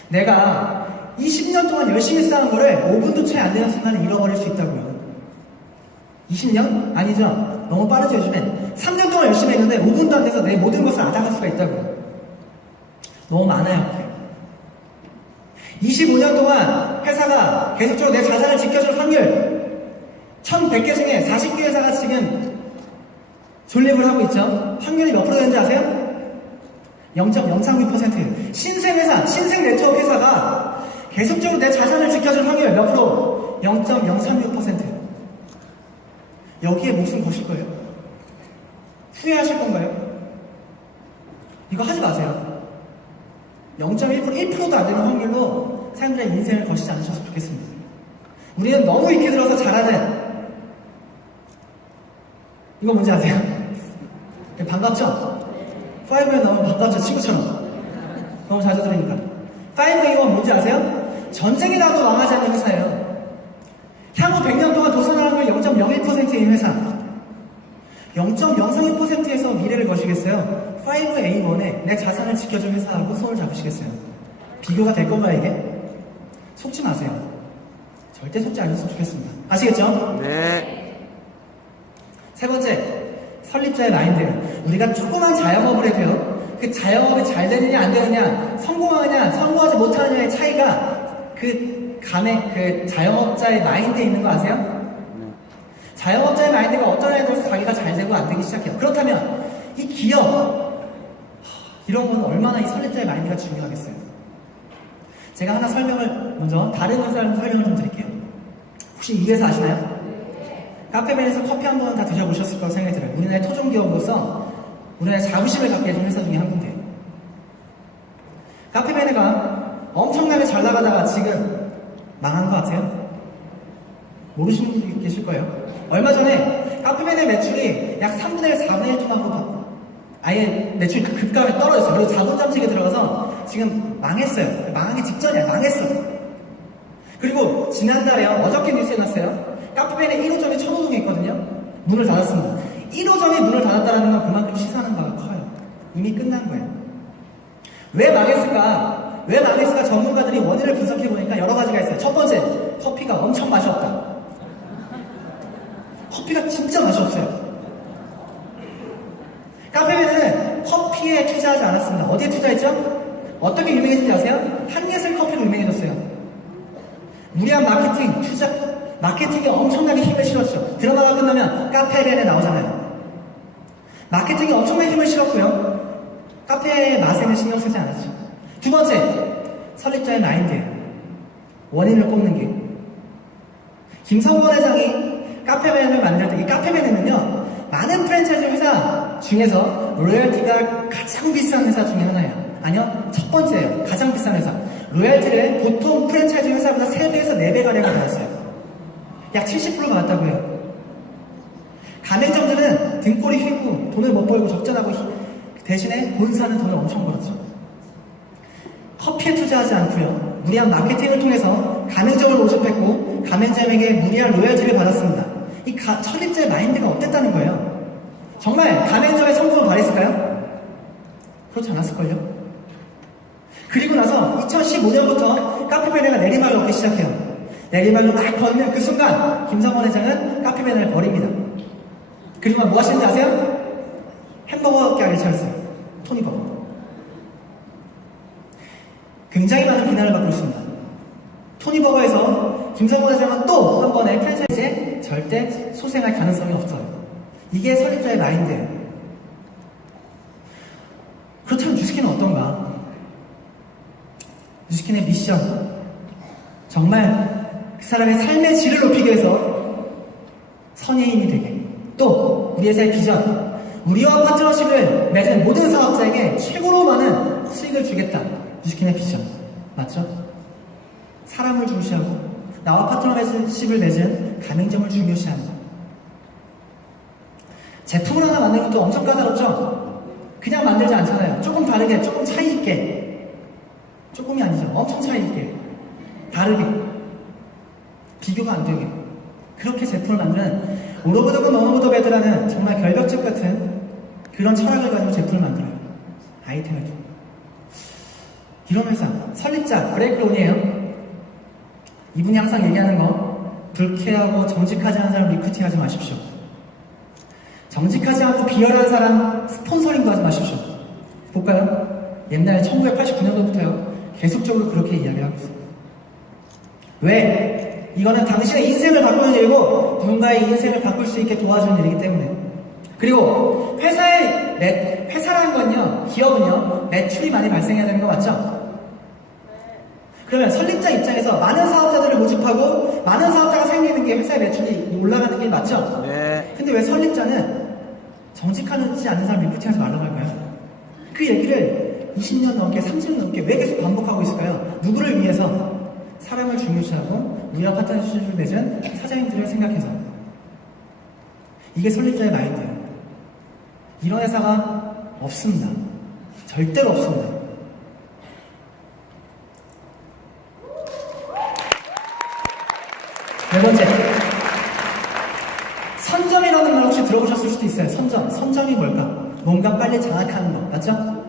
내가 20년 동안 열심히 쌓은 거를 5분도 채 안 되는 순간에 잃어버릴 수 있다고요. 20년? 아니죠. 너무 빠르죠, 요즘엔. 3년 동안 열심히 했는데 5분도 안 돼서 내 모든 것을 앗아갈 수가 있다고요. 너무 많아요. 25년 동안 회사가 계속적으로 내 자산을 지켜줄 확률 1100개 중에 40개 회사가 지금 존립을 하고 있죠. 확률이 몇 프로 되는지 아세요? 0.036%예요. 신생회사, 신생 네트워크 회사가 계속적으로 내 자산을 지켜줄 확률 몇 프로? 0.036%. 여기에 목숨 거실 거예요. 후회하실 건가요? 이거 하지 마세요. 0.1%, 1%도 안 되는 확률로 사람들의 인생을 거시지 않으셨으면 좋겠습니다. 우리는 너무 익히 들어서 잘하는 이거 뭔지 아세요? 반갑죠? 5에 나오면 반갑죠, 친구처럼. 너무 자주 들으니까. 5A가 뭔지 아세요? 전쟁이 나도 망하지 않는 회사예요. 향후 100년 동안 도산하는 걸 0.01%인 회사. 0.032%에서 미래를 거시겠어요? 5A1에 내 자산을 지켜준 회사하고 손을 잡으시겠어요? 비교가 될 건가요, 이게? 속지 마세요. 절대 속지 않으셨으면 좋겠습니다. 아시겠죠? 네. 세 번째, 설립자의 마인드예요. 우리가 조그만 자영업을 해도요, 그 자영업이 잘 되느냐 안 되느냐, 성공하느냐 성공하지 못하느냐의 차이가 그 자영업자의 마인드에 있는 거 아세요? 자영업자의 마인드가 어떤 애에 들어서 자기가 잘 되고 안 되기 시작해요. 그렇다면 이 기업 이런 건 얼마나 이 설립자의 마인드가 중요하겠어요. 제가 하나 먼저 다른 회사를 설명을 좀 드릴게요. 혹시 이 회사 아시나요? 카페벤에서 커피 한 번 다 드셔보셨을 거라고 생각이 들어요. 우리나라의 토종기업으로서 우리나라의 자부심을 갖게 해준 회사 중에 한 군데예요. 카페베네가 엄청나게 잘 나가다가 지금 망한 거 아세요? 모르시는 분들이 계실 거예요. 얼마 전에 카페베네 매출이 약 3분의 1, 4분의 1 토막으로 아예 매출이 급감에 떨어졌어요. 그리고 자본잠식에 들어가서 지금 망했어요. 망하기 직전이야. 망했어. 그리고 지난달에 어저께 뉴스에 났어요. 카페베네 1호점이 천호동에 있거든요. 문을 닫았습니다. 1호점이 문을 닫았다는 건 그만큼 시사하는 바가 커요. 이미 끝난 거예요. 왜 망했을까? 왜 망했을까? 전문가들이 원인을 분석해보니까 여러 가지가 있어요. 첫 번째, 커피가 엄청 맛이 없다. 커피가 진짜 맛이 없어요. 카페베네는 커피에 투자하지 않았습니다. 어디에 투자했죠? 어떻게 유명해진지 아세요? 한예슬 커피로 유명해졌어요. 무리한 마케팅, 마케팅에 엄청나게 힘을 실었죠. 드라마가 끝나면 카페벤에 나오잖아요. 마케팅에 엄청나게 힘을 실었고요. 카페의 맛에는 신경 쓰지 않았죠. 두 번째, 설립자의 마인드예요. 원인을 꼽는 게. 김성권 회장이 카페벤을 만들 때, 이 카페벤은요, 많은 프랜차이즈 회사 중에서 로열티가 가장 비싼 회사 중에 하나예요. 아니요, 첫 번째예요. 가장 비싼 회사. 로열티를 보통 프랜차이즈 회사보다 3배에서 4배 가량을 받았어요. 약 70% 받았다고요. 가맹점들은 등골이 휘고 돈을 못 벌고 적자나고 대신에 본사는 돈을 엄청 벌었죠. 커피에 투자하지 않고요. 무리한 마케팅을 통해서 가맹점을 모집했고 가맹점에게 무리한 로열티를 받았습니다. 이 설립자의 마인드가 어땠다는 거예요? 정말 가맹점의 성공을 바랬을까요? 그렇지 않았을걸요? 그리고 나서 2015년부터 카페베네가 내리막을 얻기 시작해요. 내리막을 막 걸으면 그 순간 김성원 회장은 카페베네를 버립니다. 그리고 뭐 하시는지 아세요? 햄버거 가게를 차렸어요. 토니버거. 굉장히 많은 비난을 받고 있습니다. 토니버거에서 김성원 회장은 또 한 번의 프랜차이즈에 절대 소생할 가능성이 없어요. 이게 설립자의 마인드예요. 그렇다면 뉴스킨은 어떤가? 뉴스킨의 미션, 정말 그 사람의 삶의 질을 높이기 위해서 선의 힘이 되게, 또 우리 회사의 비전, 우리와 파트너십을 맺은 모든 사업자에게 최고로 많은 수익을 주겠다. 뉴스킨의 비전 맞죠? 사람을 중시하고 나와 파트너십을 맺은 가맹점을 중요시하는 것. 제품을 하나 만드는 것도 엄청 까다롭죠? 그냥 만들지 않잖아요. 조금 다르게, 조금 차이 있게, 조금이 아니죠. 엄청 차이 있게, 다르게, 비교가 안 되게, 그렇게 제품을 만드는 All of the good, none of the bad라는 정말 결벽적 같은 그런 철학을 가지고 제품을 만들어요. 아이템을 두고. 이런 회사, 설립자 브레이크론이에요. 이분이 항상 얘기하는 거, 불쾌하고 정직하지 않은 사람 리크루팅하지 마십시오. 정직하지 않고 비열한 사람 스폰서링도 하지 마십시오. 볼까요? 옛날 1989년도부터요. 계속적으로 그렇게 이야기를 하고 있어요. 왜? 이거는 당신의 인생을 바꾸는 일이고 누군가의 인생을 바꿀 수 있게 도와주는 일이기 때문에. 그리고 회사라는 건요, 기업은요, 매출이 많이 발생해야 되는 거 맞죠? 그러면 설립자 입장에서 많은 사업자들을 모집하고 많은 사업자가 생기는 게 회사의 매출이 올라가는 게 맞죠? 네. 근데 왜 설립자는 정직하지 않은 사람 리크루팅하지 말라고 할까요? 그 얘기를 20년 넘게, 30년 넘게 왜 계속 반복하고 있을까요? 누구를 위해서? 사람을 중요시하고 우리와 파트너십을 맺은 사장님들을 생각해서. 이게 설립자의 마인드예요. 이런 회사가 없습니다. 절대로 없습니다. 네 번째, 선점이라는 말 혹시 들어보셨을 수도 있어요. 선점이 뭘까? 뭔가 빨리 장악하는 것, 맞죠?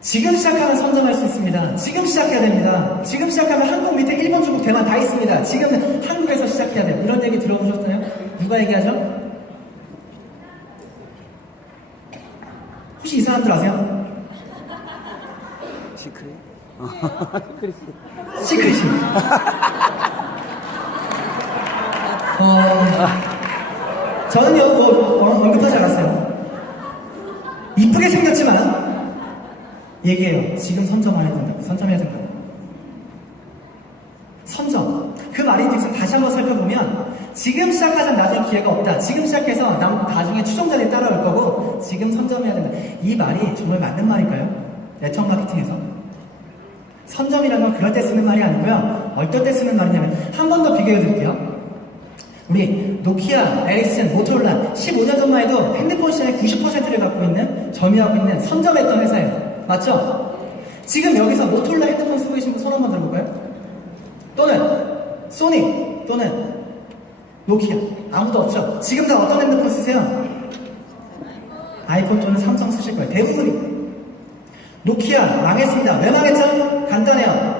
지금 시작하면 선점할 수 있습니다. 지금 시작해야 됩니다. 지금 시작하면 한국 밑에 일본, 중국, 대만 다 있습니다. 지금 한국에서 시작해야 돼요. 이런 얘기 들어보셨나요? 누가 얘기하죠? 혹시 이 사람들 아세요? 시크릿? 시크릿입니다. 저는요, 언급하지 않았어요. 이쁘게 생겼지만, 얘기해요. 지금 선점해야 된다고. 선점해야 된다고. 선점. 그 말인즉슨 다시 한번 살펴보면, 지금 시작하자면 나중에 기회가 없다. 지금 시작해서 나중에 추종자들이 따라올 거고, 지금 선점해야 된다. 이 말이 정말 맞는 말일까요? 네트워크 마케팅에서? 선점이라는 건 그럴 때 쓰는 말이 아니고요. 어떨 때 쓰는 말이냐면, 한 번 더 비교해 드릴게요. 우리 노키아, 에릭슨, 모토로라 15년 전만 해도 핸드폰 시장의 90%를 갖고 있는, 점유하고 있는 선점했던 회사예요. 맞죠? 지금 여기서 모토로라 핸드폰 쓰고 계신 분 손 한번 들어볼까요? 또는 소니, 또는 노키아, 아무도 없죠? 지금 다 어떤 핸드폰 쓰세요? 아이폰 또는 삼성 쓰실 거예요. 대부분이. 노키아 망했습니다. 왜 망했죠? 간단해요.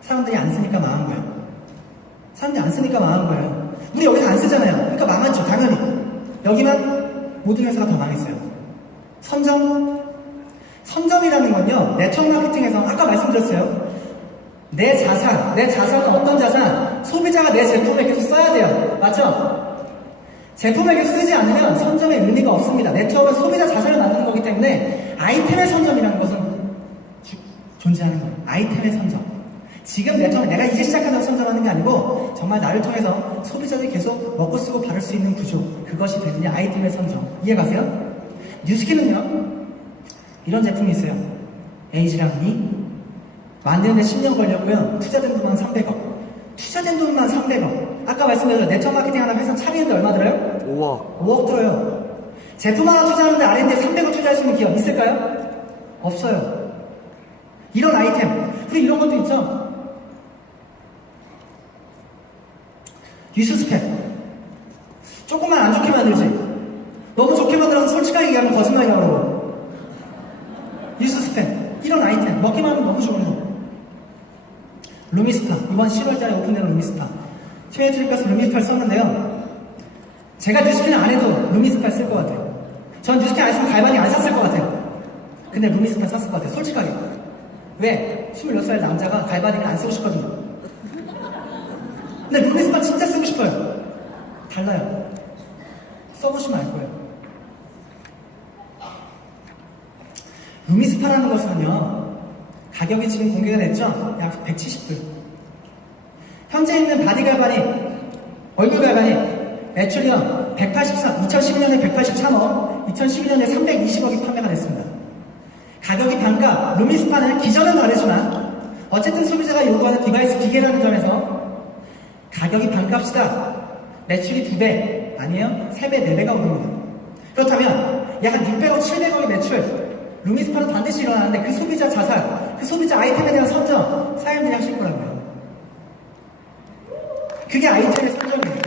사람들이 안 쓰니까 망한 거예요. 사람들이 안 쓰니까 망한 거예요. 우리 여기서 안 쓰잖아요. 그러니까 망했죠. 당연히. 여기만 모든 회사가 다 망했어요. 선점이라는 건요, 네트워크 마케팅에서 아까 말씀드렸어요. 내 자산은 어떤 자산? 소비자가 내 제품을 계속 써야 돼요. 맞죠? 제품을 계속 쓰지 않으면 선점의 의미가 없습니다. 네트워크는 소비자 자산을 만드는 거기 때문에 아이템의 선점이라는 것은 존재하는 거예요. 아이템의 선점. 지금 네트워크 내가 이제 시작한다고 선점하는 게 아니고 정말 나를 통해서 소비자들이 계속 먹고 쓰고 바를 수 있는 구조, 그것이 되느냐 아이템의 선점. 이해가세요? 뉴스킨은요, 이런 제품이 있어요. 에이지랑 니 만드는데 10년 걸렸고요. 투자된 돈만 300억. 투자된 돈만 300억. 아까 말씀드렸죠. 네트워크 마케팅 하나 회사 차리는데 얼마 들어요? 5억 들어요. 제품 하나 투자하는데 R&D에 300억 투자할 수 있는 기업 있을까요? 없어요. 이런 아이템. 그리고 이런 것도 있죠. 유스 스펙. 조금만 안 좋게 만들지. 너무 좋게 만들어서 솔직하게 얘기하면 거짓말이라고 그러고. 유스 스펙. 이런 아이템. 먹기만 하면 너무 좋은 거. 루미스파. 이번 10월달에 오픈되는 루미스파. 트웨이트리가서 루미스파를 썼는데요. 제가 뉴스킨 안 해도 루미스파를 쓸 것 같아요. 전 뉴스킨 안 했으면 갈바닉 안 샀을 것 같아요. 근데 루미스파를 샀을 것 같아요. 솔직하게. 왜? 26살 남자가 갈바닉을 안 쓰고 싶거든요. 근데 루미스파 진짜 쓰고 싶어요. 달라요. 써보시면 알 거예요. 루미스파라는 것은요, 가격이 지금 공개가 됐죠? 약 170불. 현재 있는 바디 갈바닉, 얼굴 갈바닉, 매출이요, 2012년에 183억, 2012년에 320억이 판매가 됐습니다. 가격이 반가, 루미스파는 기존은 다르지만, 어쨌든 소비자가 요구하는 디바이스 기계라는 점에서 가격이 반값이다. 매출이 2배, 아니에요? 3배, 4배가 오릅니다. 그렇다면, 약 600억, 700억의 매출, 루미스파는 반드시 일어나는데 그 소비자 자산, 그 소비자 아이템에 대한 선점, 사람들이 하실 거라고요. 그게 아이템의 선점이에요.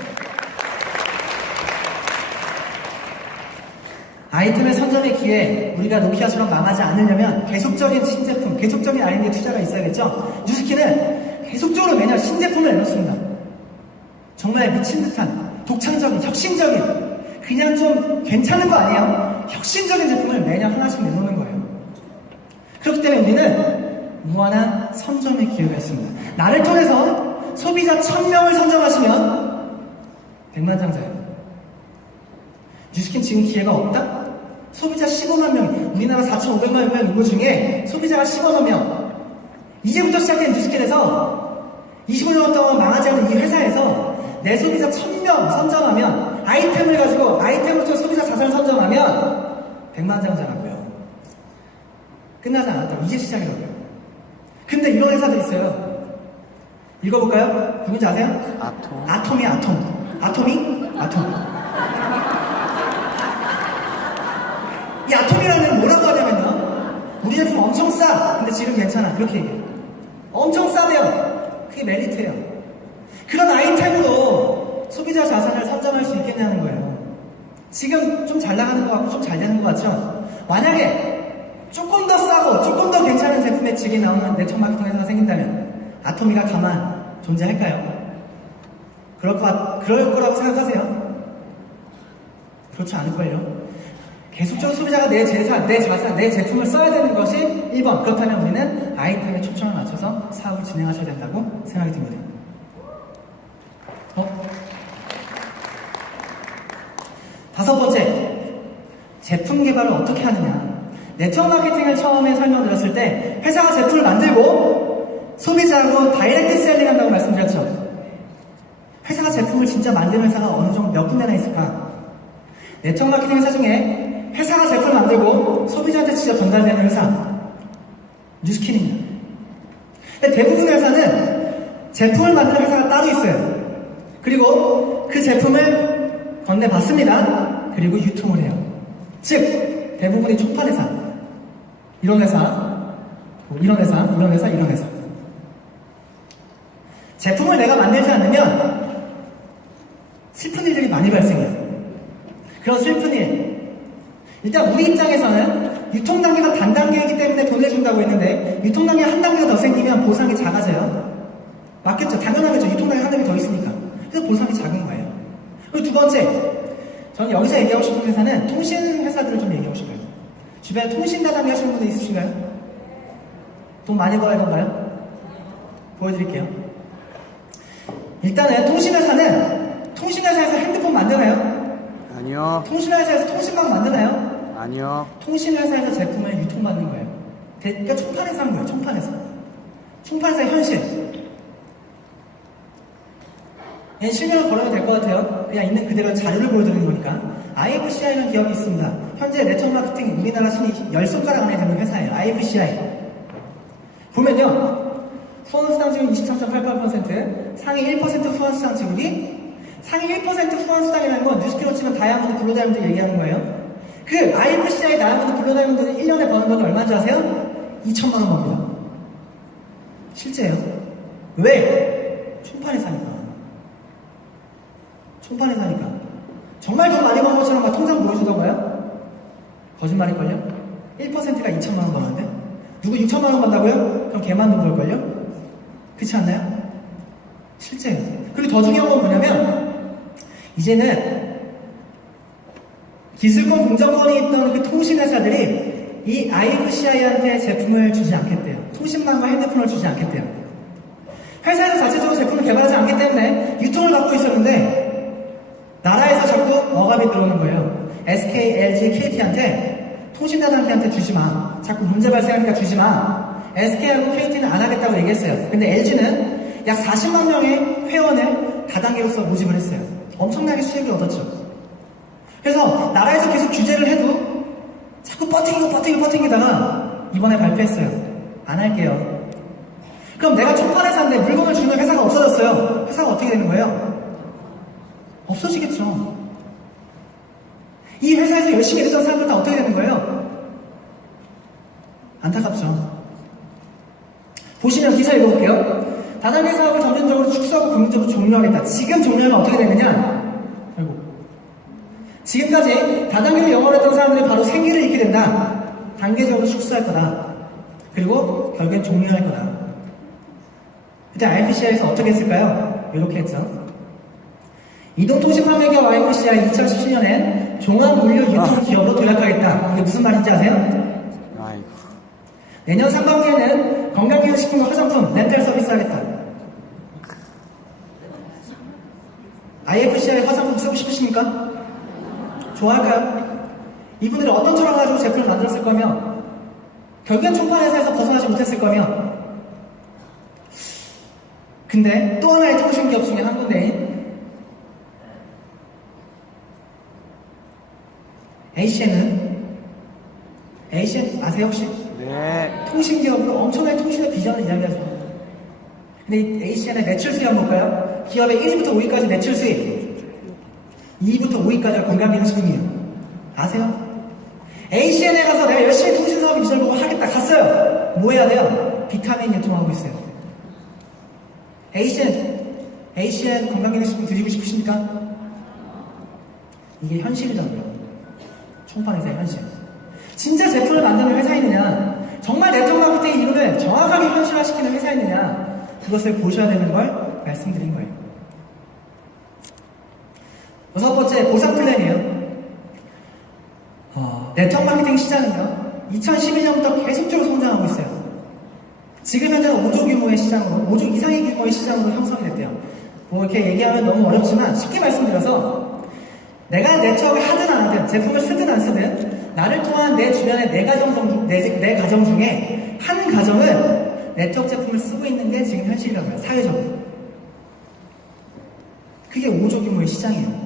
아이템의 선점의 기회에 우리가 노키아처럼 망하지 않으려면 계속적인 신제품, 계속적인 R&D 투자가 있어야겠죠. 뉴스킨은 계속적으로 매년 신제품을 내놓습니다. 정말 미친 듯한 독창적인, 혁신적인, 그냥 좀 괜찮은 거 아니에요? 혁신적인 제품을 매년 하나씩 내놓는 거예요. 그렇기 때문에 우리는 무한한 선점의 기회가 있습니다. 나를 통해서 소비자 1000명을 선점하시면 백만장자예요. 뉴스킨 지금 기회가 없다? 소비자 15만 명, 우리나라 4,500만 명 인구 중에 소비자가 15만 명. 이제부터 시작된 뉴스킨에서 25년 동안 망하지 않은 이 회사에서 내 소비자 1000명 선점하면, 아이템을 가지고 아이템으로서 소비자 자산을 선점하면 백만장자라고요. 끝나지 않았다고. 이제 시작이라고요. 근데 이런 회사도 있어요. 읽어볼까요? 누군지 아세요? 아톰. 아톰이야, 아톰. 아톰이? 아톰. 이 아톰이라는 뭐라고 하냐면요. 우리 제품 엄청 싸. 근데 지금 괜찮아. 이렇게 얘기해요. 엄청 싸대요. 그게 메리트예요. 그런 아이템으로 소비자 자산을 선점할 수 있겠냐는 거예요. 지금 좀 잘 나가는 것 같고 좀 잘 되는 것 같죠? 만약에 조금 더 싸고 조금 더 괜찮은 제품의 질이 나오는 네트워크 마케팅 회사가 생긴다면 아토미가 가만 존재할까요? 그럴 거라고 생각하세요? 그렇지 않을걸요? 계속적으로 소비자가 내 재산, 내 자산, 내 제품을 써야 되는 것이 1번. 그렇다면 우리는 아이템에 초점을 맞춰서 사업을 진행하셔야 된다고 생각이 듭니다. 다섯 번째, 제품 개발을 어떻게 하느냐. 네트워크 마케팅을 처음에 설명드렸을 때 회사가 제품을 만들고 소비자하고 다이렉트 셀링 한다고 말씀드렸죠. 회사가 제품을 진짜 만드는 회사가 어느 정도 몇 군데나 있을까? 네트워크 마케팅 회사 중에 회사가 제품을 만들고 소비자한테 직접 전달되는 회사, 뉴스킨입니다. 근데 대부분 회사는 제품을 만드는 회사가 따로 있어요. 그리고 그 제품을 건네받습니다. 그리고 유통을 해요. 즉 대부분이 총판회사, 이런 회사, 이런 회사, 이런 회사, 이런 회사. 제품을 내가 만들지 않으면 슬픈 일들이 많이 발생해요. 그런 슬픈 일. 일단 우리 입장에서는 유통 단계가 단단계이기 때문에 돈을 준다고 했는데 유통 단계가 한 단계가 더 생기면 보상이 작아져요. 맞겠죠? 당연하겠죠. 유통 단계가 한 단계 더 있으니까. 그래서 보상이 작은 거예요. 그리고 두 번째, 저는 여기서 얘기하고 싶은 회사는 통신 회사들을 좀 얘기하고 싶어요. 주변에 통신 다단계 하시는 분들 있으신가요? 돈 많이 벌어야 건가요? 보여드릴게요. 일단은 통신회사는 통신회사에서 핸드폰 만드나요? 아니요. 통신회사에서 통신망 만드나요? 아니요. 통신회사에서 제품을 유통받는 거예요. 그러니까 총판회사 하는 거예요. 총판회사. 총판회사 현실. 그냥 실명을 걸어도 될 것 같아요. 그냥 있는 그대로 자료를 보여드리는 거니까. IFCI라는 기업이 있습니다. 현재 네트워크 마케팅 우리나라 순위 10손가락 안에 드는 회사예요. IFCI. 보면요. 후원수당 지급 23.88%, 상위 1% 후원수당 지급이, 상위 1% 후원수당이라는 건 뉴스키로 치면 다이아몬드, 블루 다이아몬드 얘기하는 거예요. 그 IFCI 다이아몬드, 블루 다이아몬드는 1년에 버는 돈이 얼마인지 아세요? 2천만 원 법니다. 실제예요. 왜? 총판회사니까. 총판회사니까. 정말 돈 많이 버는 것처럼 막 통장 보여주던가요? 거짓말일걸요? 1%가 2천만 원 버는데? 누구 6천만 원 번다고요? 그럼 걔만 돈 벌걸요? 그렇지 않나요? 실제예요. 그리고 더 중요한 건 뭐냐면 이제는 기술권 공정권이 있던 그 통신회사들이 이 IFCI한테 제품을 주지 않겠대요. 통신망과 핸드폰을 주지 않겠대요. 회사에서 자체적으로 제품을 개발하지 않기 때문에 유통을 받고 있었는데 나라에서 자꾸 억압이 들어오는 거예요. SK, LG, KT한테 통신사단한테 주지 마. 자꾸 문제 발생하니까 주지 마. SK하고 KT는 안 하겠다고 얘기했어요. 근데 LG는 약 40만 명의 회원을 다단계로서 모집을 했어요. 엄청나게 수익을 얻었죠. 그래서 나라에서 계속 규제를 해도 자꾸 버티기다가 이번에 발표했어요. 안 할게요. 그럼 내가 총판회사인데 물건을 주는 회사가 없어졌어요. 회사가 어떻게 되는 거예요? 없어지겠죠. 이 회사에서 열심히 일했던 사람들 다 어떻게 되는 거예요? 안타깝죠. 보시면 기사 읽어볼게요. 다단계 사업을 점진적으로 축소하고 긍정적으로 종료하겠다. 지금 종료하면 어떻게 되느냐? 아이고. 지금까지 다단계로 영업을 했던 사람들이 바로 생기를 잃게 된다. 단계적으로 축소할 거다. 그리고 결국엔 종료할 거다. 그때 IFCI에서 어떻게 했을까요? 이렇게 했죠. 이동통신 판매기업 IFCI 2017년엔 종합물류 유통 기업으로 도약하겠다. 이게 무슨 말인지 아세요? 아이고. 내년 상반기에는 건강기능식품과 화장품, 렌탈 서비스 하겠다. IFCI 화장품 쓰고 싶으십니까? 좋아할까요? 이분들이 어떤 철학을 가지고 제품을 만들었을 거며 결국엔 총판회사에서 벗어나지 못했을 거며 근데 또 하나의 통신기업 중에 한 군데인 ACN 아세요 혹시? 네. 통신기업으로 엄청나게 통신의 비전을 이야기하죠. 근데 이 ACN의 매출 수익 한번 볼까요? 기업의 1위부터 5위까지 매출 수익, 2위부터 5위까지가 건강기능식품이에요. 아세요? ACN에 가서 내가 열심히 통신사업 비전을 보고 하겠다 갔어요. 뭐 해야 돼요? 비타민 유통하고 있어요. ACN 건강기능식품 드시고 싶으십니까? 이게 현실이잖아요. 총판에서의 현실. 진짜 제품을 만드는 회사이느냐, 정말 네트워크 마케팅의 이론을 정확하게 현실화시키는 회사이느냐, 그것을 보셔야 되는 걸 말씀드린 거예요. 여섯 번째, 보상 플랜이에요. 네트워크 마케팅 시장은요, 2011년부터 계속적으로 성장하고 있어요. 지금 현재는 5조 규모의 시장으로, 5조 이상의 규모의 시장으로 형성이 됐대요. 뭐 이렇게 얘기하면 너무 어렵지만 쉽게 말씀드려서 내가 네트워크를 하든 안 하든, 제품을 쓰든 안 쓰든, 나를 통한 내 주변의 네 가정 중에 한 가정은 네트워크 제품을 쓰고 있는 게 지금 현실이라고 해요. 사회적으로. 그게 5조 규모의 시장이에요.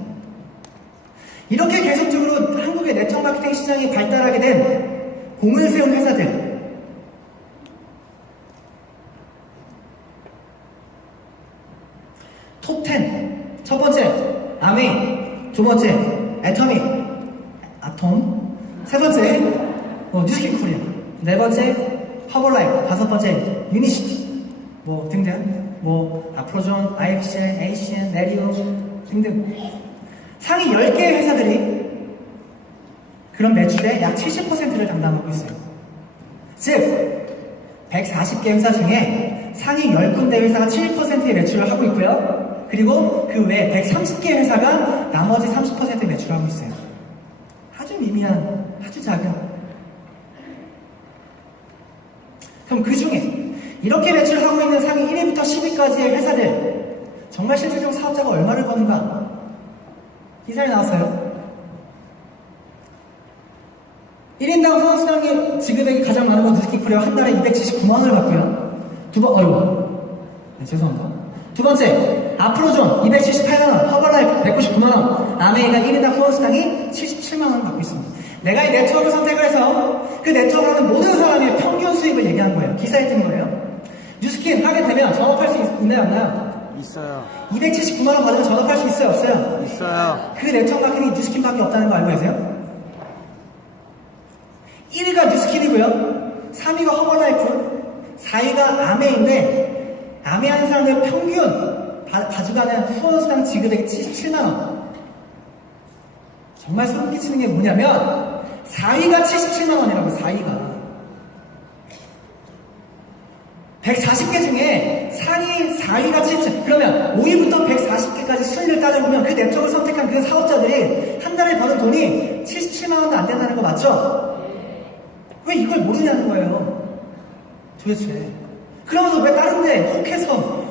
이렇게 계속적으로 한국의 네트워크 마케팅 시장이 발달하게 된 공을 세운 회사들, 톱10. 첫 번째, 아메이. 두 번째, 애터미. 아톰. 세 번째, 뉴스킨 코리아. 네 번째, 허벌라이프. 다섯 번째, 유니시티. 뭐 등등. 뭐 아프로존, IFCN, ACN, 네리오 등등. 상위 10개의 회사들이 그런 매출의 약 70%를 담당하고 있어요. 즉 140개 회사 중에 상위 10군데 회사가 70%의 매출을 하고 있고요. 그리고 그 외에 130개 회사가 나머지 30%의 매출을 하고 있어요. 아주 미미한, 아주 작은. 그럼 그 중에 이렇게 매출을 하고 있는 상위 1위부터 10위까지의 회사들, 정말 실질적 사업자가 얼마를 버는가? 기사에 나왔어요. 1인당 후원수당이 지급액이 가장 많은 건 뉴스킨 코리아, 한 달에 279만원을 받고요. 죄송합니다. 두 번째, 아프로존 278만원, 허벌라이프 199만원, 아메이가 1인당 후원수당이 77만원을 받고 있습니다. 내가 이 네트워크 선택을 해서 그 네트워크를 하는 모든 사람의 평균 수익을 얘기한 거예요. 기사에 뜬 거예요. 뉴스킨 하게 되면 전업할 수 있나요, 없나요? 있어요. 279만원 받으면 전업할 수 있어요, 없어요? 있어요. 그 네트워크 마케팅이 뉴스킨밖에 없다는 거 알고 계세요? 1위가 뉴스킨이고요, 3위가 허벌라이프, 4위가 아메인데, 아메하는 사람의 평균 가져가는 후원수당 지급액이 77만원. 정말 소름 끼치는 게 뭐냐면 4위가 77만원이라고. 140개 중에 상위 4위가 77. 그러면 5위부터 140개까지 순위를 따져보면 그 네트워크를 선택한 그 사업자들이 한 달에 버는 돈이 77만원도 안 된다는 거 맞죠? 왜 이걸 모르냐는 거예요, 도대체. 그러면서 왜 다른 데 혹해서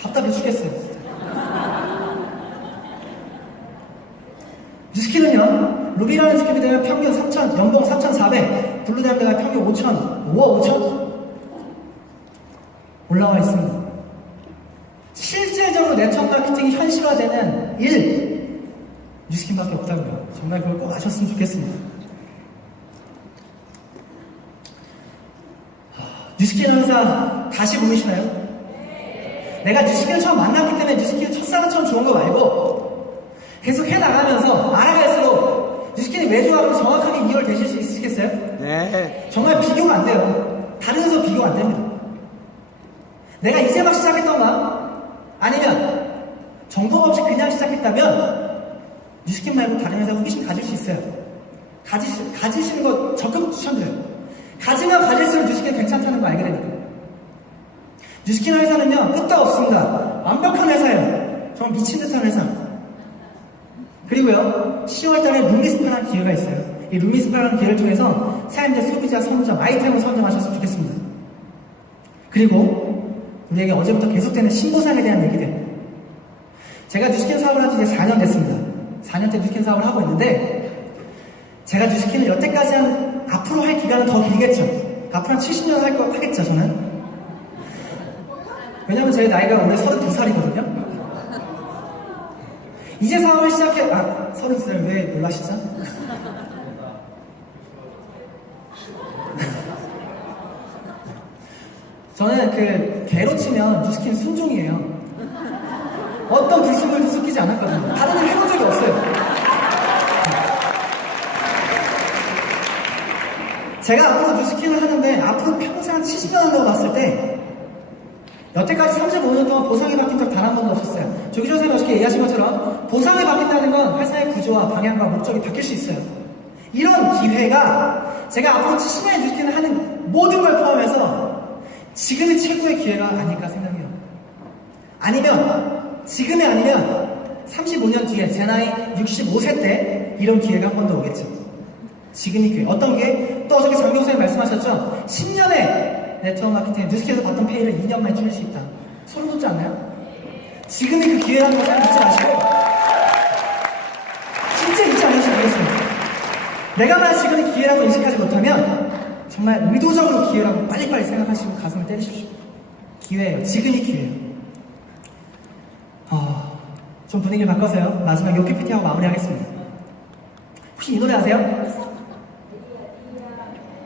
답답해 죽겠어요, 진짜. 뉴스킨은요, 루비라는 스킵이 되면 평균 3,000, 연봉 3,400, 블루다이아가 평균 5,000, 5억 5천 올라와 있습니다. 실질적으로 네트워크 마케팅이 현실화되는 뉴스킨밖에 없다고요. 정말 그걸 꼭 아셨으면 좋겠습니다. 뉴스킨 회사 다시 보이시나요? 내가 뉴스킨을 처음 만났기 때문에 뉴스킨이 첫사랑처럼 좋은 거 말고 계속 해나가면서 알아갈수록 뉴스킨이 왜 좋아하고 정확하게 이해를 되실 수 있으시겠어요? 네. 정말 비교가 안 돼요. 다른 회사 비교가 안 됩니다. 내가 이제 막 시작했던가, 아니면 정보가 없이 그냥 시작했다면 뉴스킨 말고 다른 회사 호기심 가질 수 있어요. 가지시는 거 적극 추천드려요. 가지면 가질수록 뉴스킨 괜찮다는 거 알게 되니까. 뉴스킨 회사는요, 끝도 없습니다. 완벽한 회사예요. 정말 미친 듯한 회사. 그리고요, 10월달에 룸리스파라는 기회가 있어요. 이 룸리스파라는 기회를 통해서 사람들 소비자 선점, 아이템을 선점하셨으면 좋겠습니다. 그리고 우리에게 어제부터 계속되는 신보상에 대한 얘기들. 제가 뉴스킨 사업을 한 지 이제 4년 됐습니다. 4년째 뉴스킨 사업을 하고 있는데, 제가 뉴스킨을 여태까지 앞으로 할 기간은 더 길겠죠. 앞으로 한 70년 하겠죠, 저는. 왜냐면 제 나이가 원래 32살이거든요. 이제 사업을 32살 왜 놀라시죠? 저는 그 개로 치면 뉴스킨 순종이에요. 어떤 불순물도 섞이지 않았거든요. 다른 일 해본 적이 없어요. 제가 앞으로 뉴스킨을 하는데 앞으로 평생 한 70년 한다고 봤을 때 여태까지 35년 동안 보상이 바뀐 적 단 한 번도 없었어요. 조기조 선생님 어저께 얘기하신 것처럼 보상이 바뀐다는 건 회사의 구조와 방향과 목적이 바뀔 수 있어요. 이런 기회가 제가 앞으로 70년의 뉴스킨을 하는 모든 걸 포함해서 지금이 최고의 기회가 아닐까 생각해요. 아니면 지금이 아니면 35년 뒤에 제 나이 65세 때 이런 기회가 한 번 더 오겠죠. 지금이 기회. 어떤 게? 또 어저께 장경 선생님 말씀하셨죠? 10년의 네트워크 마케팅 뉴스킨에서 받던 페이를 2년 만에 줄일 수 있다. 소름 돋지 않나요? 지금이 그 기회라는 것을 잊지 마시고 진짜 잊지 않으시면 되겠습니다. 내가 만약 지금이 기회라고 인식하지 못하면 정말 의도적으로 기회라고 빨리빨리 생각하시고 가슴을 때리십시오. 기회예요. 지금이 기회예요. 좀 분위기를 바꿔서요. 마지막 요 PPT하고 마무리하겠습니다. 혹시 이 노래 아세요?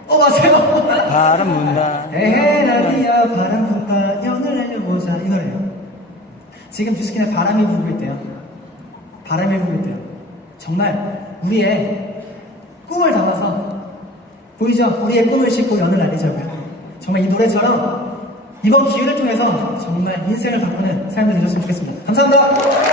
맞아요. 바람 분다. 에헤라디야 바람 불까 연을 날려보자 이 노래예요. 지금 뉴스킨에 바람이 불고 있대요. 바람이 불고 있대요. 정말 우리의 꿈을 담아서 보이죠? 우리의 꿈을 싣고 연을 날리자고요. 정말 이 노래처럼 이번 기회를 통해서 정말 인생을 바꾸는 삶을 되셨으면 좋겠습니다. 감사합니다.